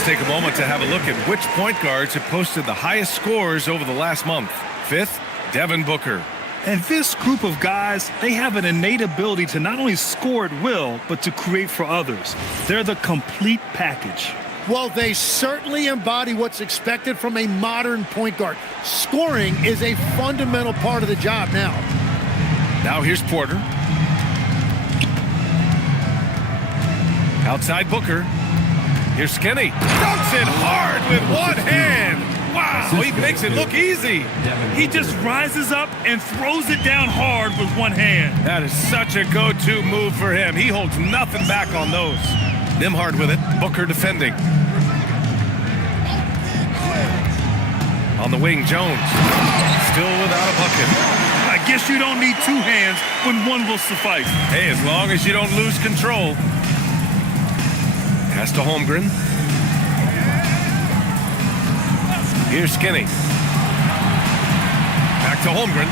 Take a moment to have a look at which point guards have posted the highest scores over the last month. 5th, Devin Booker. And this group of guys, they have an innate ability to not only score at will, but to create for others. They're the complete package. Well, they certainly embody what's expected from a modern point guard. Scoring is a fundamental part of the job now. Now here's Porter. Outside Booker. Here's Skinny. Dunks it hard with one hand. Wow, he makes it look easy. He just rises up and throws it down hard with one hand. That is such a go-to move for him. He holds nothing back on those. Nembhard with it. Booker defending. On the wing, Jones. Still without a bucket. My Guess you don't need two hands when one will suffice. Hey, as long as you don't lose control. Pass to Holmgren. Here's Skinny. Back to Holmgren.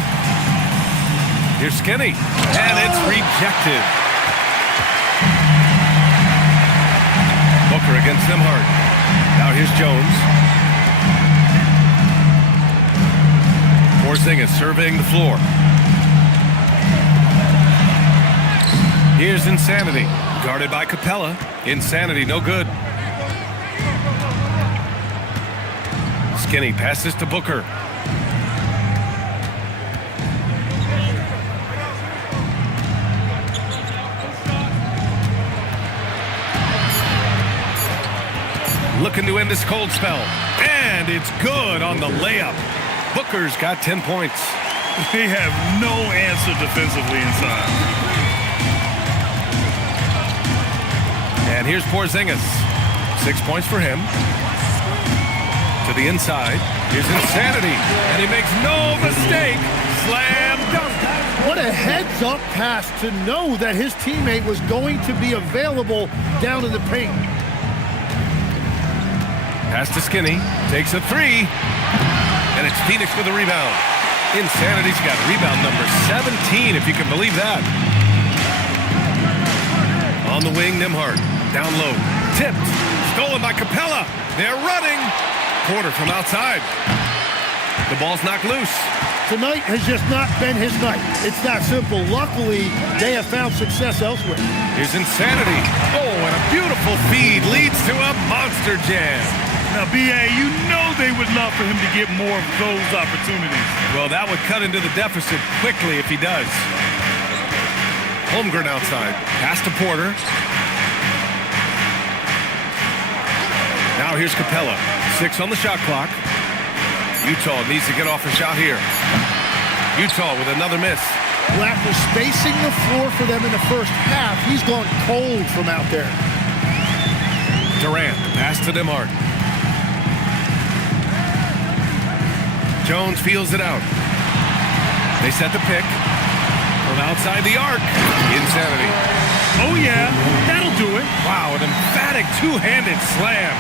Here's Skinny. And it's rejected. Booker against Nimhart. Now here's Jones. Porzingis surveying the floor. Here's Insanity. Guarded by Capella. Insanity, no good. Skinny passes to Booker. Looking to end this cold spell. And it's good on the layup. Booker's got 10 points. They have no answer defensively inside. And here's Porzingis. 6 points for him. To the inside. Here's Insanity. And he makes no mistake. Slam dunk. What a heads-up pass to know that his teammate was going to be available down in the paint. Pass to Skinny. Takes a three. And it's Phoenix with a rebound. Insanity's got rebound number 17, if you can believe that. On the wing, Nimhart. Down low. Tipped. Stolen by Capella. They're running. Porter from outside. The ball's knocked loose. Tonight has just not been his night. It's that simple. Luckily, they have found success elsewhere. Here's Insanity. Oh, and a beautiful feed leads to a monster jam. Now, B.A., you know they would love for him to get more of those opportunities. Well, that would cut into the deficit quickly if he does. Holmgren outside. Pass to Porter. Now here's Capella. 6 on the shot clock. Utah needs to get off a shot here. Utah with another miss. Well, after spacing the floor for them in the first half, he's gone cold from out there. Durant. Pass to Nimhart. Jones feels it out. They set the pick. From outside the arc. Insanity. Oh, yeah. That'll do it. Wow, an emphatic two-handed slam.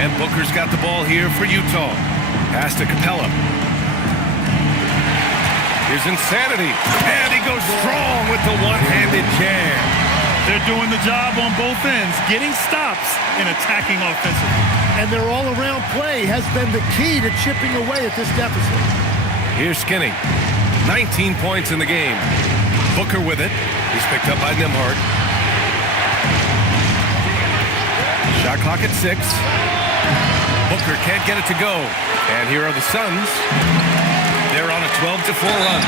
And Booker's got the ball here for Utah. Pass to Capella. Here's Insanity. And he goes strong with the one-handed jam. They're doing the job on both ends, getting stops and attacking offensively. And their all-around play has been the key to chipping away at this deficit. Here's Skinny. 19 points in the game. Booker with it. He's picked up by Nimhart. Shot clock at 6. Booker can't get it to go. And here are the Suns. They're on a 12-4 run.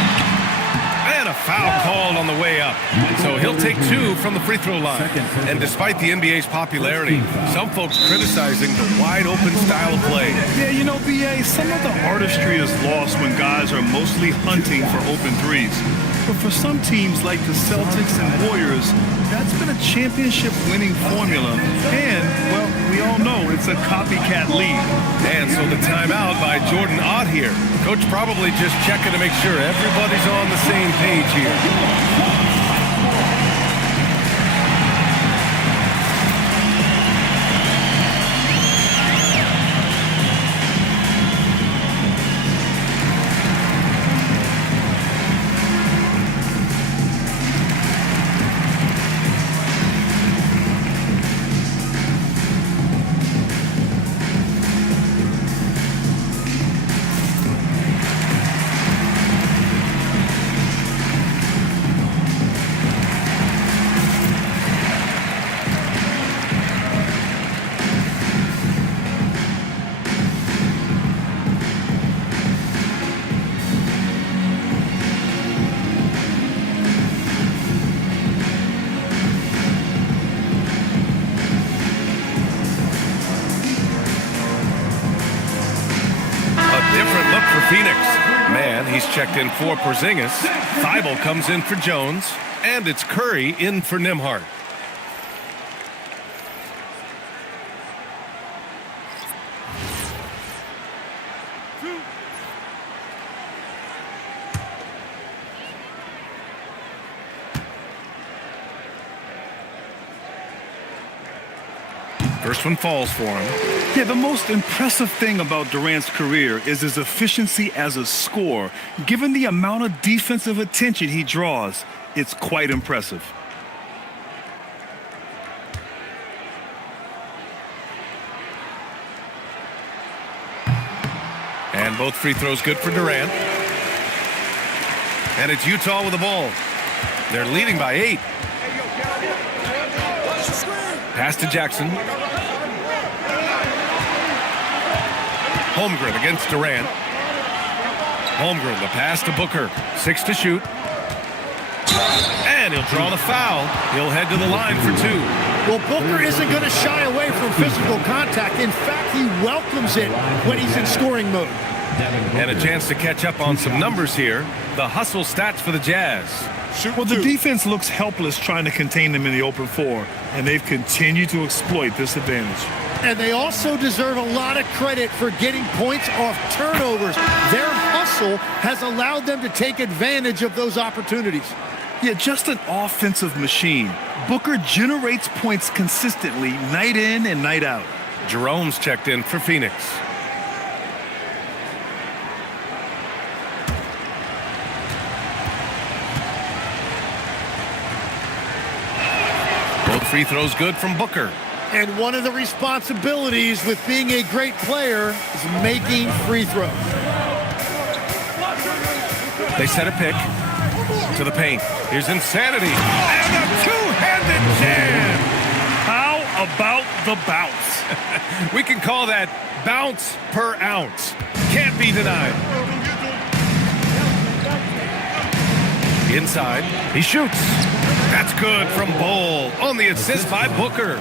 And a foul called on the way up. So he'll take 2 from the free throw line. And despite the NBA's popularity, some folks criticizing the wide-open style of play. Yeah, you know, B.A., some of the artistry is lost when guys are mostly hunting for open threes. But for some teams like the Celtics and Warriors, that's been a championship-winning formula. And, well, we all know it's a copycat league. And so the timeout by Jordan Ott here. Coach probably just checking to make sure everybody's on the same page here. Phoenix. Man, he's checked in for Porzingis. Thibault comes in for Jones. And it's Curry in for Nimhart. First one falls for him. Yeah, the most impressive thing about Durant's career is his efficiency as a scorer. Given the amount of defensive attention he draws, it's quite impressive. And both free throws good for Durant. And it's Utah with the ball. They're leading by 8. Pass to Jackson. Holmgren against Durant. Holmgren, the pass to Booker. 6 to shoot. And he'll draw the foul. He'll head to the line for 2. Well, Booker isn't going to shy away from physical contact. In fact, he welcomes it when he's in scoring mode. And a chance to catch up on some numbers here. The hustle stats for the Jazz. Well, the defense looks helpless trying to contain them in the open floor, and they've continued to exploit this advantage. And they also deserve a lot of credit for getting points off turnovers. Their hustle has allowed them to take advantage of those opportunities. Yeah, just an offensive machine. Booker generates points consistently, night in and night out. Jerome's checked in for Phoenix. Both free throws good from Booker. And one of the responsibilities with being a great player is making free throws. They set a pick to the paint. Here's Insanity. And a two-handed jam. How about the bounce? We can call that bounce per ounce. Can't be denied. Inside. He shoots. That's good from Bull on the assist by Booker.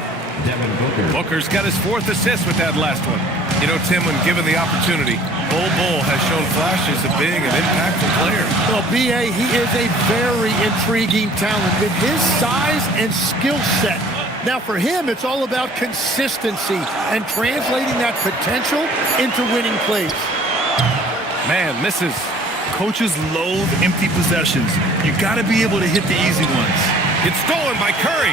Booker's got his 4th assist with that last one. You know, Tim, when given the opportunity, Bull has shown flashes of being an impactful player. Well, B.A., he is a very intriguing talent with his size and skill set. Now, for him, it's all about consistency and translating that potential into winning plays. Man, misses. Coaches loathe empty possessions. You got to be able to hit the easy ones. It's stolen by Curry.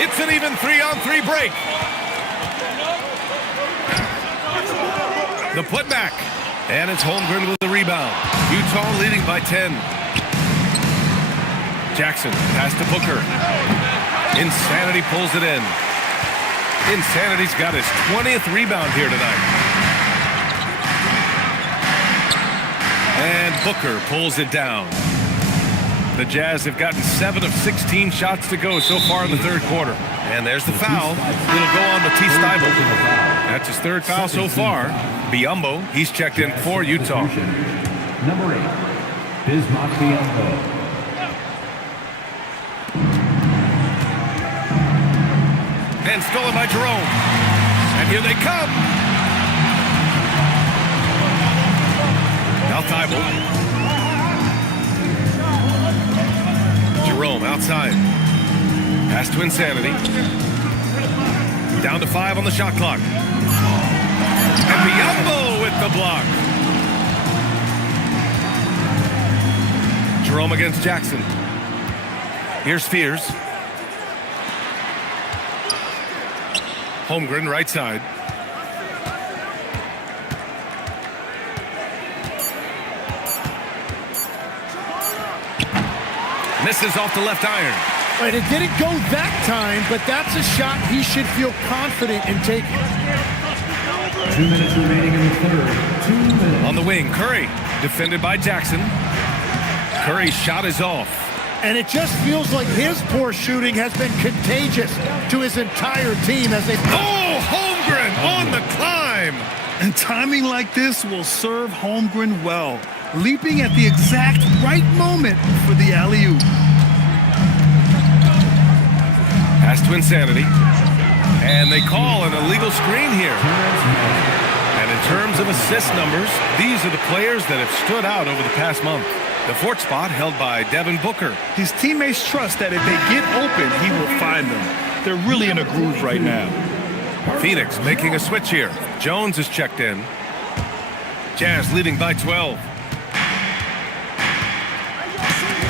It's an even 3-on-3 break. The putback. And it's Holmgren with the rebound. Utah leading by 10. Jackson, pass to Booker. Insanity pulls it in. Insanity's got his 20th rebound here tonight. And Booker pulls it down. The Jazz have gotten 7 of 16 shots to go so far in the third quarter. And there's the foul. It'll go on Matisse Thybulle. That's his 3rd foul so far. Biyombo, he's checked in for Utah. Number 8, Bismack Biyombo. And stolen by Jerome. And here they come. Now Thybulle. Jerome outside. Pass to Insanity. Down to 5 on the shot clock. And Biyombo with the block. Jerome against Jackson. Here's Fears. Holmgren right side. Misses off the left iron. Right, it didn't go that time, but that's a shot he should feel confident in taking. 2 minutes remaining in the third. 2 minutes. On the wing, Curry, defended by Jackson. Curry's shot is off. And it just feels like his poor shooting has been contagious to his entire team as they... Oh, Holmgren on the climb. And timing like this will serve Holmgren well, leaping at the exact right moment for the alley-oop. Pass to Insanity. And they call an illegal screen here. And in terms of assist numbers, these are the players that have stood out over the past month. The 4th spot held by Devin Booker. His teammates trust that if they get open, he will find them. They're really in a groove right now. Phoenix making a switch here. Jones is checked in. Jazz leading by 12.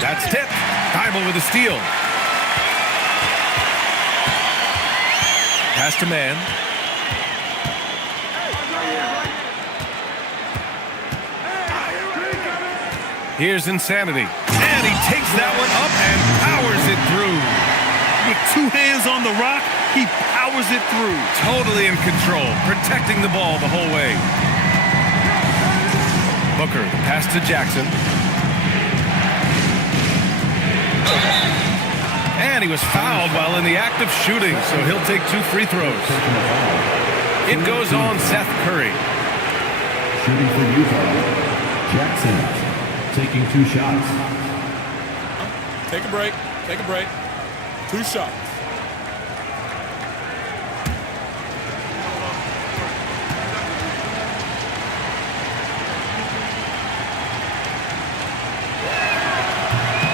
That's tipped. Thybulle with a steal. Pass to man. Here's Insanity. And he takes that one up and powers it through. With 2 hands on the rock, he powers it through. Totally in control, protecting the ball the whole way. Booker, pass to Jackson. And he was fouled while in the act of shooting, so he'll take 2 free throws. It goes on Seth Curry. Shooting for Utah, Jackson taking 2 shots. Take a break. Take a break. 2 shots.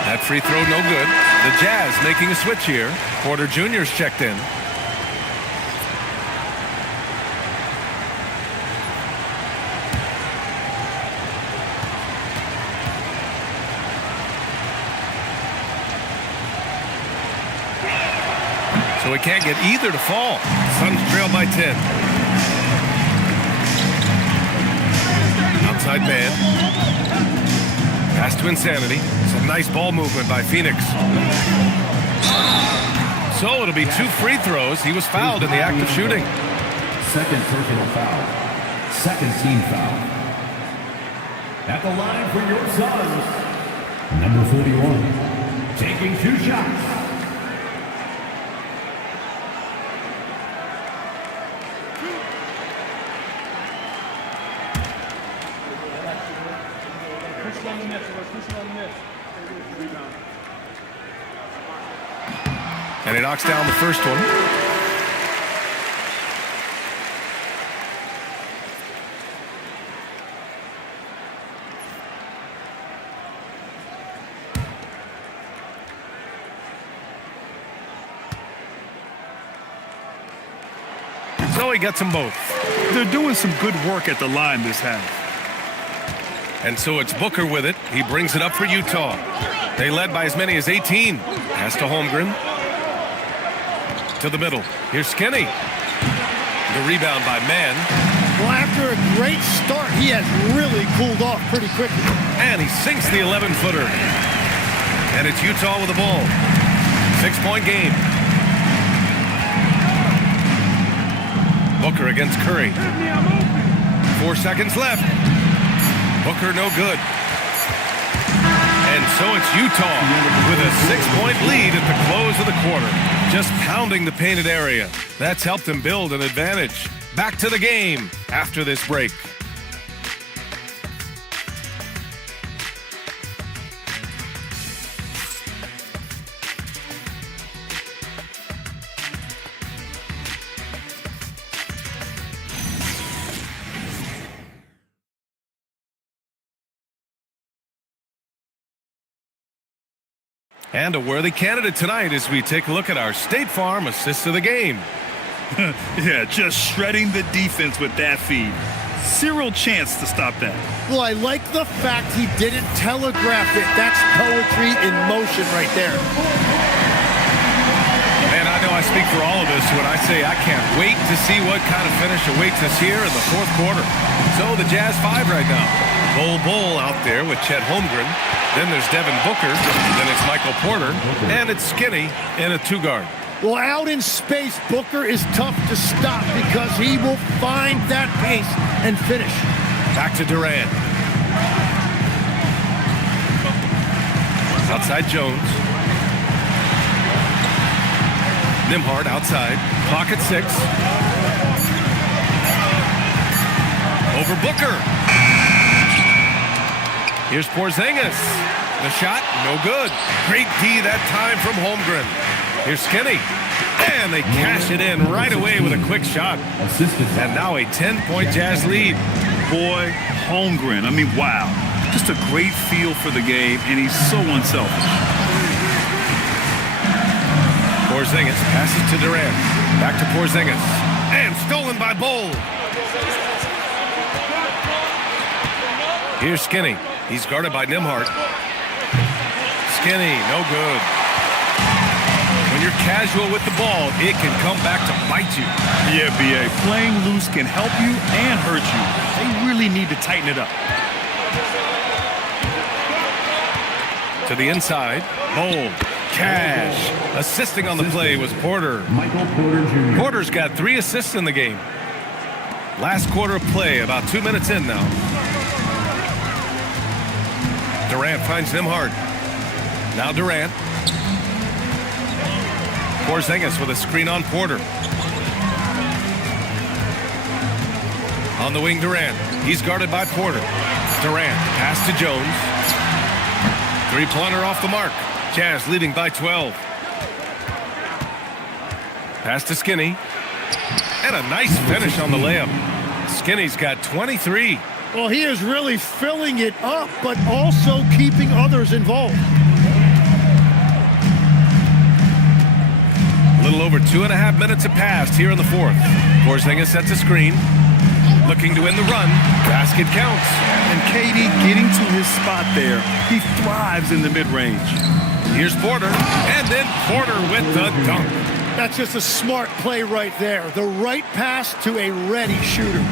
That free throw no good. The Jazz making a switch here. Porter Jr.'s checked in. So he can't get either to fall. Suns trail by 10. Outside man. Pass to Insanity. Some nice ball movement by Phoenix. So it'll be 2 free throws. He was fouled in the act of shooting. Second personal foul. Second team foul. At the line for your Suns, number 41, taking 2 shots. And he knocks down the first one. So he gets them both. They're doing some good work at the line this half. And so it's Booker with it. He brings it up for Utah. They led by as many as 18. Pass to Holmgren. To the middle. Here's Skinny. The rebound by Mann. Well, after a great start, he has really cooled off pretty quickly. And he sinks the 11-footer. And it's Utah with the ball. 6-point game. Booker against Curry. 4 seconds left. Booker no good. And so it's Utah with a 6-point lead at the close of the quarter. Just pounding the painted area. That's helped them build an advantage. Back to the game after this break. And a worthy candidate tonight as we take a look at our State Farm assist of the game. Yeah, just shredding the defense with that feed. Zero chance to stop that. Well, I like the fact he didn't telegraph it. That's poetry in motion right there. Man, I know I speak for all of us when I say I can't wait to see what kind of finish awaits us here in the 4th quarter. So the Jazz 5 right now. Bull out there with Chet Holmgren. Then there's Devin Booker. Then it's Michael Porter. And it's Skinny in a 2-guard. Well, out in space, Booker is tough to stop because he will find that pace and finish. Back to Durant. Outside Jones. Nimhard outside. Clock at 6. Over Booker. Here's Porzingis. The shot, no good. Great D that time from Holmgren. Here's Skinny. And they cash it in right away with a quick shot. And now a 10-point Jazz lead. Boy, Holmgren, I mean, wow. Just a great feel for the game, and he's so unselfish. Porzingis passes to Durant. Back to Porzingis. And stolen by Bull. Here's Skinny. He's guarded by Nimhart. Skinny, no good. When you're casual with the ball, it can come back to bite you. Yeah, B.A. Playing loose can help you and hurt you. They really need to tighten it up. To the inside. Bold. Cash. Assisting on the play was Porter. Michael Porter Jr. Porter's got 3 assists in the game. Last quarter of play, about 2 minutes in now. Durant finds Nimhard. Now Durant. Porzingis with a screen on Porter. On the wing, Durant. He's guarded by Porter. Durant, pass to Jones. 3-pointer off the mark. Jazz leading by 12. Pass to Skinny. And a nice finish on the layup. Skinny's got 23. Well, he is really filling it up, but also keeping others involved. A little over 2.5 minutes have passed here in the fourth. Porzingis sets a screen. Looking to win the run. Basket counts. And KD getting to his spot there. He thrives in the mid-range. Here's Porter. And then Porter with the dunk. That's just a smart play right there. The right pass to a ready shooter.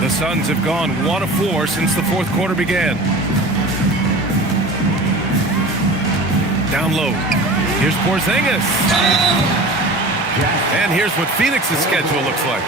The Suns have gone 1 of 4 since the fourth quarter began. Down low. Here's Porzingis. And here's what Phoenix's schedule looks like.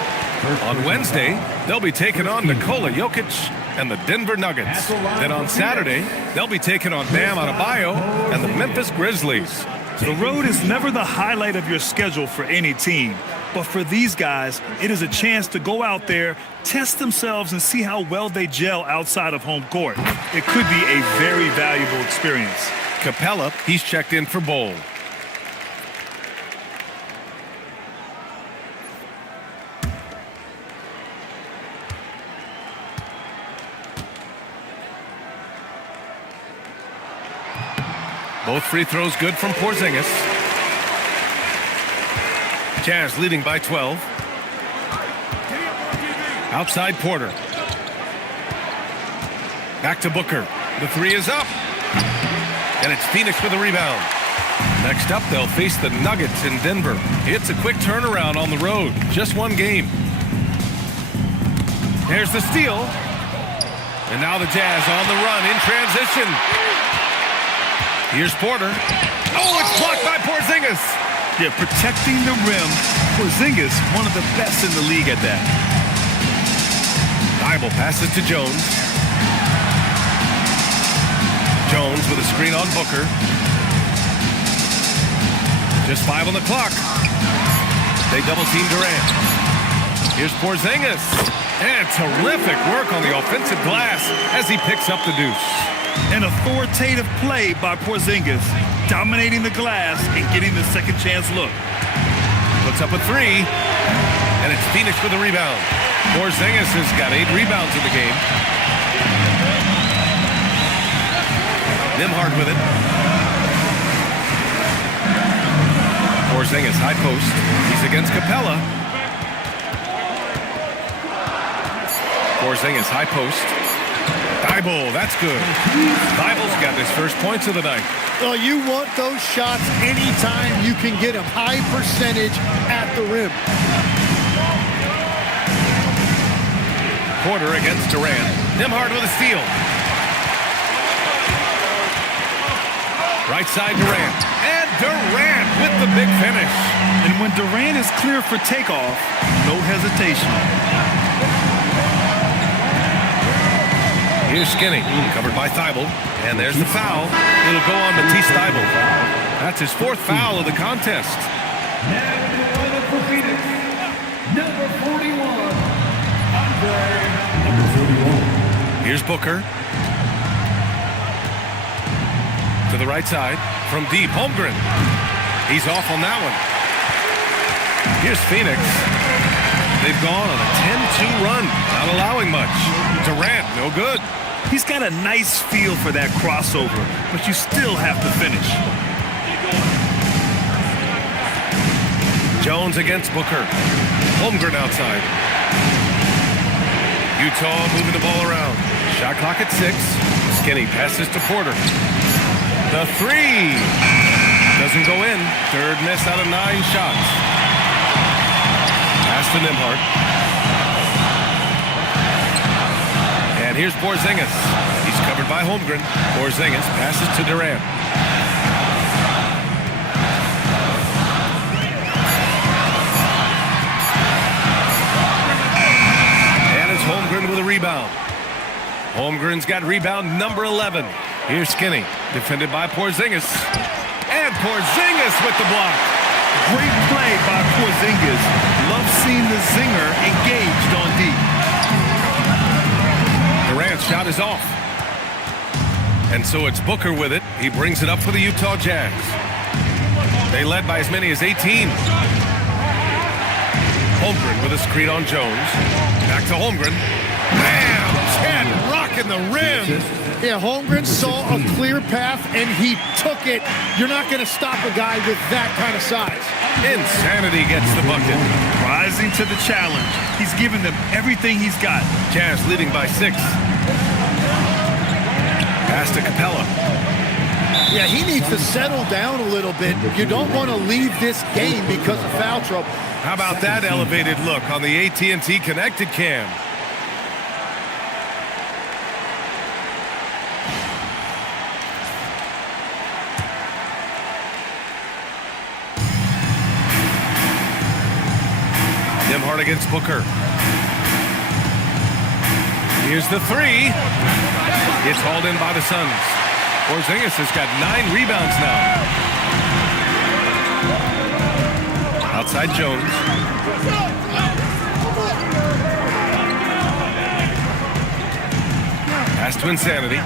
On Wednesday, they'll be taking on Nikola Jokic and the Denver Nuggets. Then on Saturday, they'll be taking on Bam Adebayo and the Memphis Grizzlies. The road is never the highlight of your schedule for any team. But for these guys, it is a chance to go out there, test themselves, and see how well they gel outside of home court. It could be a very valuable experience. Capella, he's checked in for Bowl. Both free throws good from Porzingis. Jazz leading by 12. Outside Porter. Back to Booker. The 3 is up. And it's Phoenix with a rebound. Next up, they'll face the Nuggets in Denver. It's a quick turnaround on the road. Just 1 game. There's the steal. And now the Jazz on the run in transition. Here's Porter. Oh, it's blocked by Porzingis. Yeah, protecting the rim. Porzingis, one of the best in the league at that. Bible passes to Jones. Jones with a screen on Booker. Just 5 on the clock. They double team Durant. Here's Porzingis. And terrific work on the offensive glass as he picks up the deuce. An authoritative play by Porzingis, dominating the glass and getting the second chance look. Puts up a 3, and it's Phoenix with a rebound. Porzingis has got 8 rebounds in the game. Nimhard with it. Porzingis high post. He's against Capella. Porzingis high post. Thibault, that's good. Thibault's got his first points of the night. Well, you want those shots anytime you can get them. High percentage at the rim. Porter against Durant. Nimhard with a steal. Right side Durant. And Durant with the big finish. And when Durant is clear for takeoff, no hesitation. Here's Skinny, covered by Thibault. And there's the foul. It'll go on Matisse Thibault. That's his 4th foul of the contest. Number 41. Here's Booker. To the right side. From deep, Holmgren. He's off on that one. Here's Phoenix. They've gone on a 10-2 run, not allowing much. Durant, no good. He's got a nice feel for that crossover, but you still have to finish. Jones against Booker. Holmgren outside. Utah moving the ball around. Shot clock at 6. Skinny passes to Porter. The 3. Doesn't go in. Third miss out of 9 shots. Pass to Nembhard. And here's Porzingis. He's covered by Holmgren. Porzingis passes to Durant. And it's Holmgren with a rebound. Holmgren's got rebound number 11. Here's Skinny, defended by Porzingis. And Porzingis with the block. Great play by Porzingis. Love seeing the zinger engaged on D. Durant's shot is off. And so it's Booker with it. He brings it up for the Utah Jazz. They led by as many as 18. Holmgren with a screen on Jones. Back to Holmgren. Bam! Chet rocking the rim. Yeah, Holmgren saw a clear path, and he took it. You're not going to stop a guy with that kind of size. Insanity gets the bucket. Rising to the challenge. He's given them everything he's got. Jazz leading by 6. Pass to Capella. Yeah, he needs to settle down a little bit. You don't want to leave this game because of foul trouble. How about that elevated look on the AT&T connected cam? Nembhard against Booker. Here's the 3. It's hauled in by the Suns. Porzingis has got 9 rebounds now. Outside Jones. Pass to Insanity.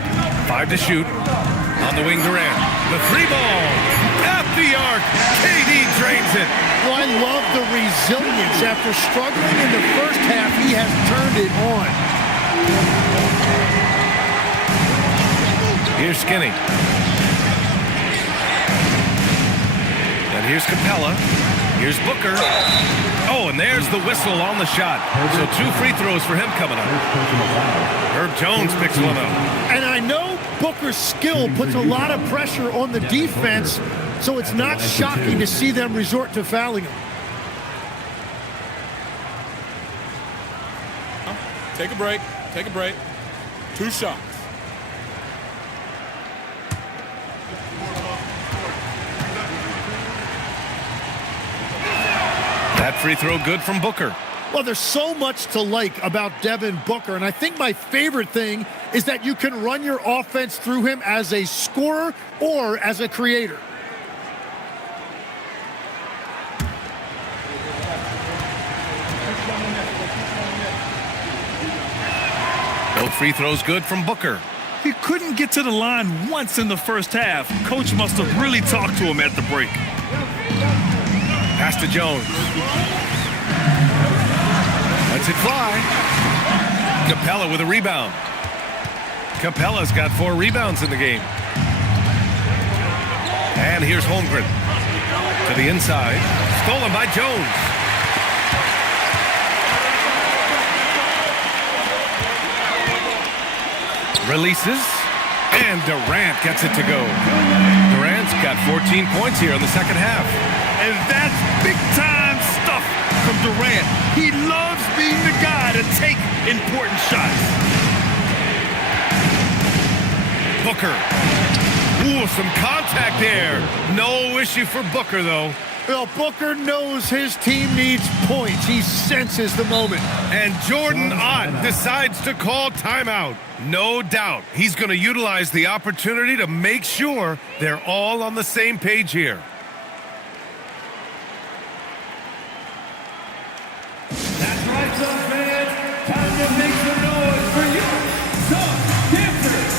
5 to shoot. On the wing, Durant. The 3 ball. At the arc. KD drains it. Well, I love the resilience. After struggling in the first half, he has turned it on. Here's Skinny. And here's Capella. Here's Booker. Oh, and there's the whistle on the shot. So 2 free throws for him coming up. Herb Jones picks one up. And I know Booker's skill puts a lot of pressure on the defense, so it's not shocking to see them resort to fouling him. Take a break. Take a break. 2 shots. That free throw good from Booker. Well, there's so much to like about Devin Booker, and I think my favorite thing is that you can run your offense through him as a scorer or as a creator. Both free throws good from Booker. He couldn't get to the line once in the first half. Coach must have really talked to him at the break. Pass to Jones. Lets it fly. Capella with a rebound. Capella's got 4 rebounds in the game. And here's Holmgren. To the inside. Stolen by Jones. Releases. And Durant gets it to go. Durant's got 14 points here in the second half. And that's big-time stuff from Durant. He loves being the guy to take important shots. Booker. Ooh, some contact there. No issue for Booker, though. Well, Booker knows his team needs points. He senses the moment. And Jordan Ott decides to call timeout. No doubt he's going to utilize the opportunity to make sure they're all on the same page here. That's right, Suns fans. Time to make some noise for you, Suns dancers.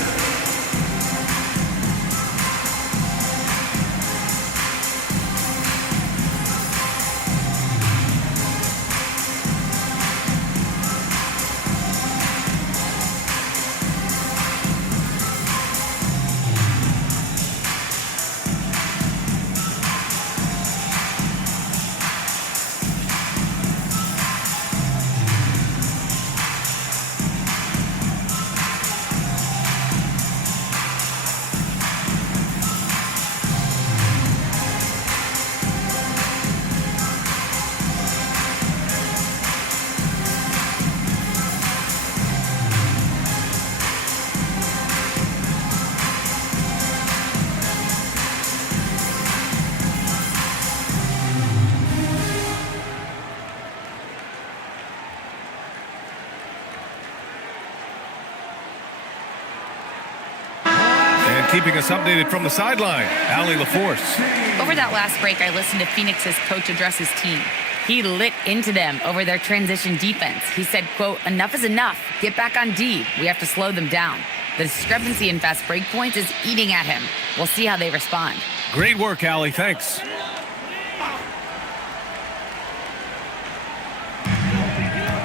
keeping us updated from the sideline, Allie LaForce. Over that last break, I listened to Phoenix's coach address his team. He lit into them over their transition defense. He said, quote, "Enough is enough. Get back on D. We have to slow them down." The discrepancy in fast break points is eating at him. We'll see how they respond. Great work, Allie. Thanks.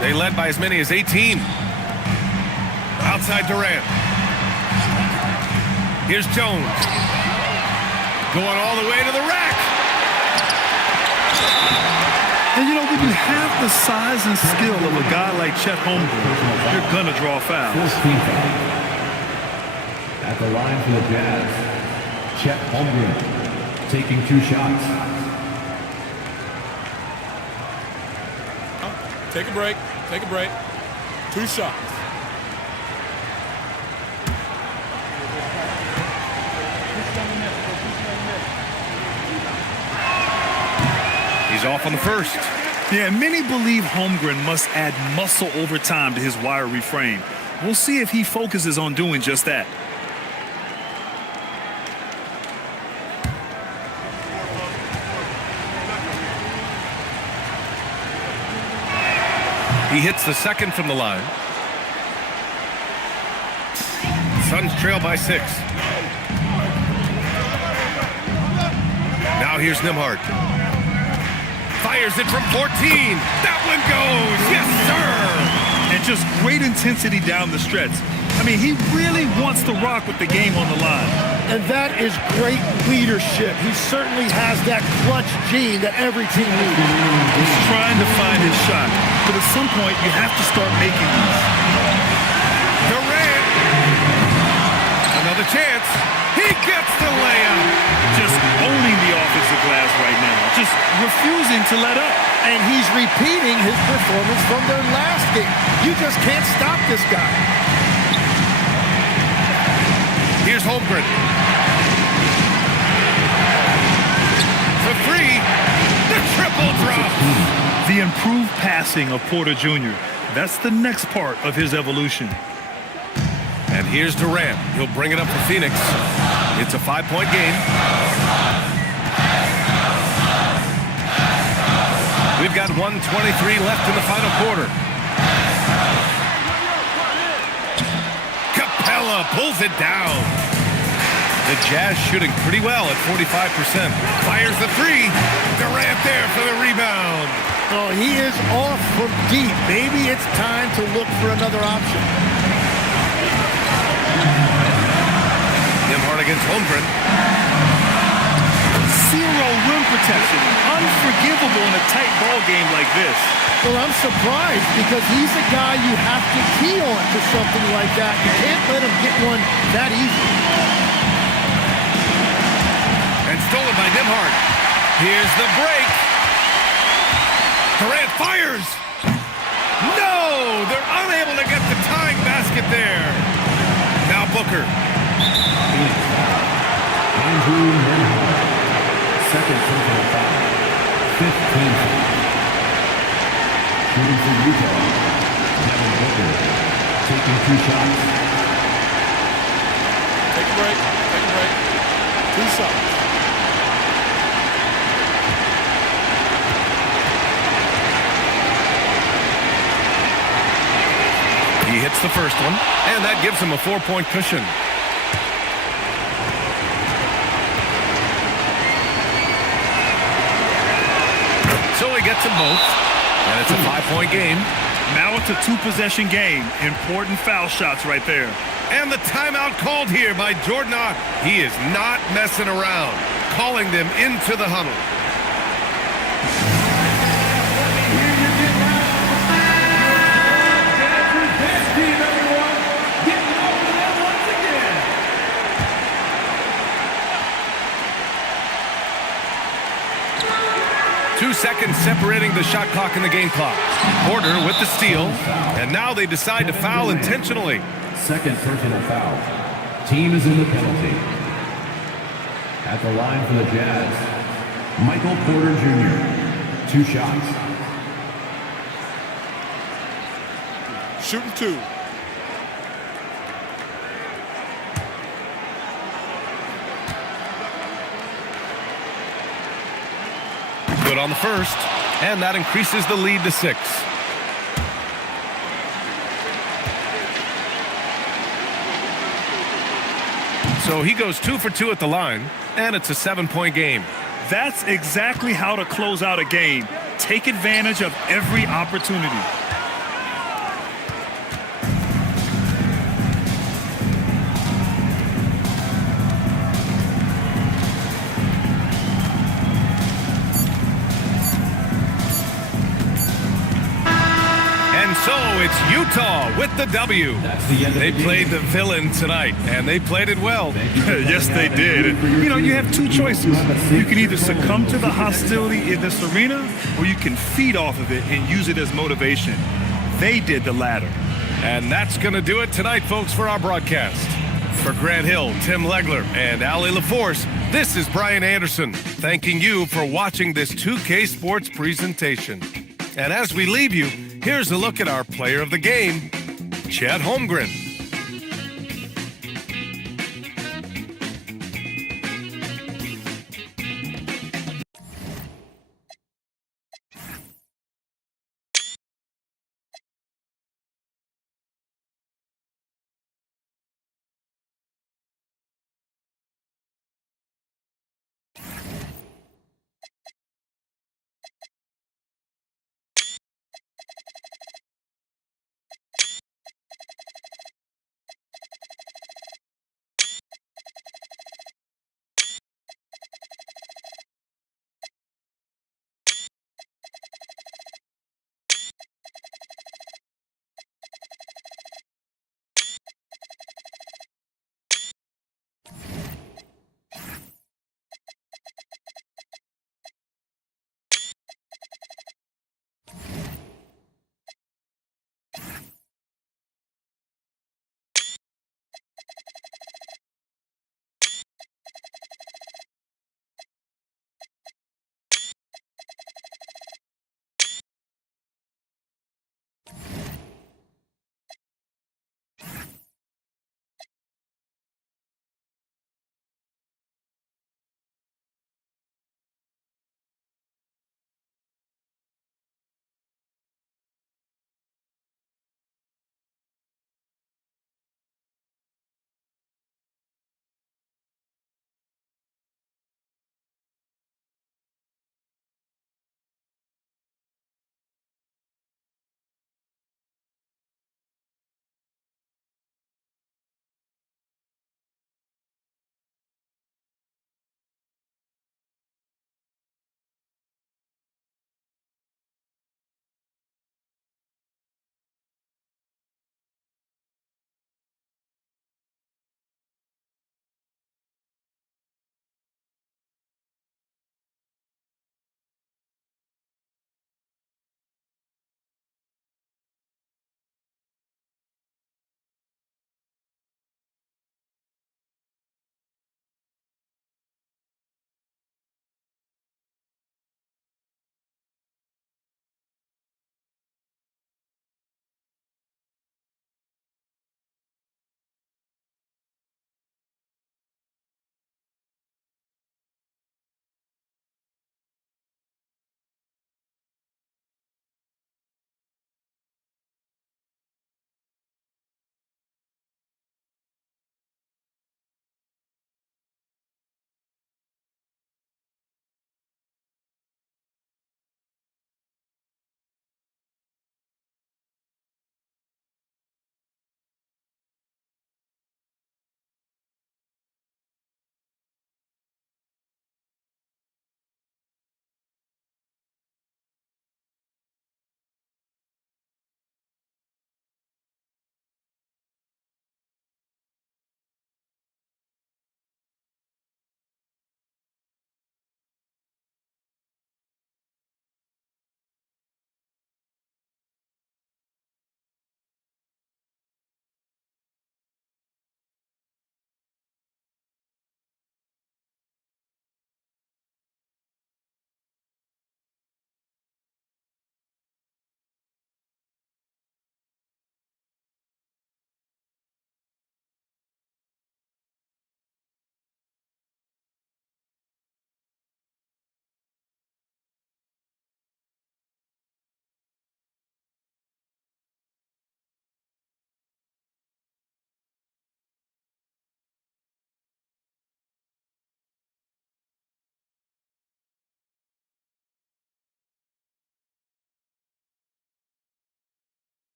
They led by as many as 18. Outside Durant. Here's Jones. Going all the way to the rack. And, you know, when you have the size and skill of a guy like Chet Holmgren, you're going to draw fouls. 14 foul. At the line for the Jazz, Chet Holmgren taking 2 shots. Take a break. Take a break. 2 shots. He's off on the first. Yeah, many believe Holmgren must add muscle over time to his wiry frame. We'll see if he focuses on doing just that. He hits the second from the line. Suns trail by 6. Now here's Nembhard. Fires it from 14. That one goes. Yes, sir. And just great intensity down the stretch. I mean, he really wants to rock with the game on the line. And that is great leadership. He certainly has that clutch gene that every team needs. He's trying to find his shot, but at some point you have to start making these. Durant. Another chance. He gets the layup. Just owning the offensive glass right now. Just refusing to let up. And he's repeating his performance from their last game. You just can't stop this guy. Here's Holmgren. For 3. The triple drop. The improved passing of Porter Jr. That's the next part of his evolution. And here's Durant. He'll bring it up for Phoenix. It's a 5-point game. We've got 1:23 left in the final quarter. Capella pulls it down. The Jazz shooting pretty well at 45%. Fires the 3. Durant there for the rebound. Oh, he is off from deep. Maybe it's time to look for another option. Nembhard against Holmgren. Zero rim protection. Unforgivable in a tight ball game like this. Well, I'm surprised because he's a guy you have to key on to something like that. You can't let him get one that easy. And stolen by Nembhard. Here's the break. Durant fires. No! They're unable to get the tying basket there. Now Booker. Andrew Nembhard. Second personal foul. 15 foul. Shooting for Utah. Devin Booker taking 2 shots. Take a break. Take a break. 2 shots. He hits the first one, and that gives him a 4-point cushion. So he gets them both, and it's a 5-point game. Now it's a 2-possession game. Important foul shots right there. And the timeout called here by Jordan Ott. He is not messing around, calling them into the huddle. Team, everyone, getting over there once again. 2 seconds separating the shot clock and the game clock. Porter with the steal, and now they decide to foul intentionally. Second personal foul. Team is in the penalty. At the line for the Jazz, Michael Porter Jr. 2 shots. Shooting 2. Good on the first, and that increases the lead to 6. So he goes 2 for 2 at the line, and it's a 7-point game. That's exactly how to close out a game. Take advantage of every opportunity. And so it's Utah with the W. They played the villain tonight, and they played it well. Yes, they did. And, you have two choices. You can either succumb to the hostility in this arena, or you can feed off of it and use it as motivation. They did the latter. And that's going to do it tonight, folks, for our broadcast. For Grant Hill, Tim Legler, and Ali LaForce, this is Brian Anderson, thanking you for watching this 2K Sports presentation. And as we leave you, here's a look at our player of the game, Chet Holmgren.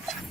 Thank you.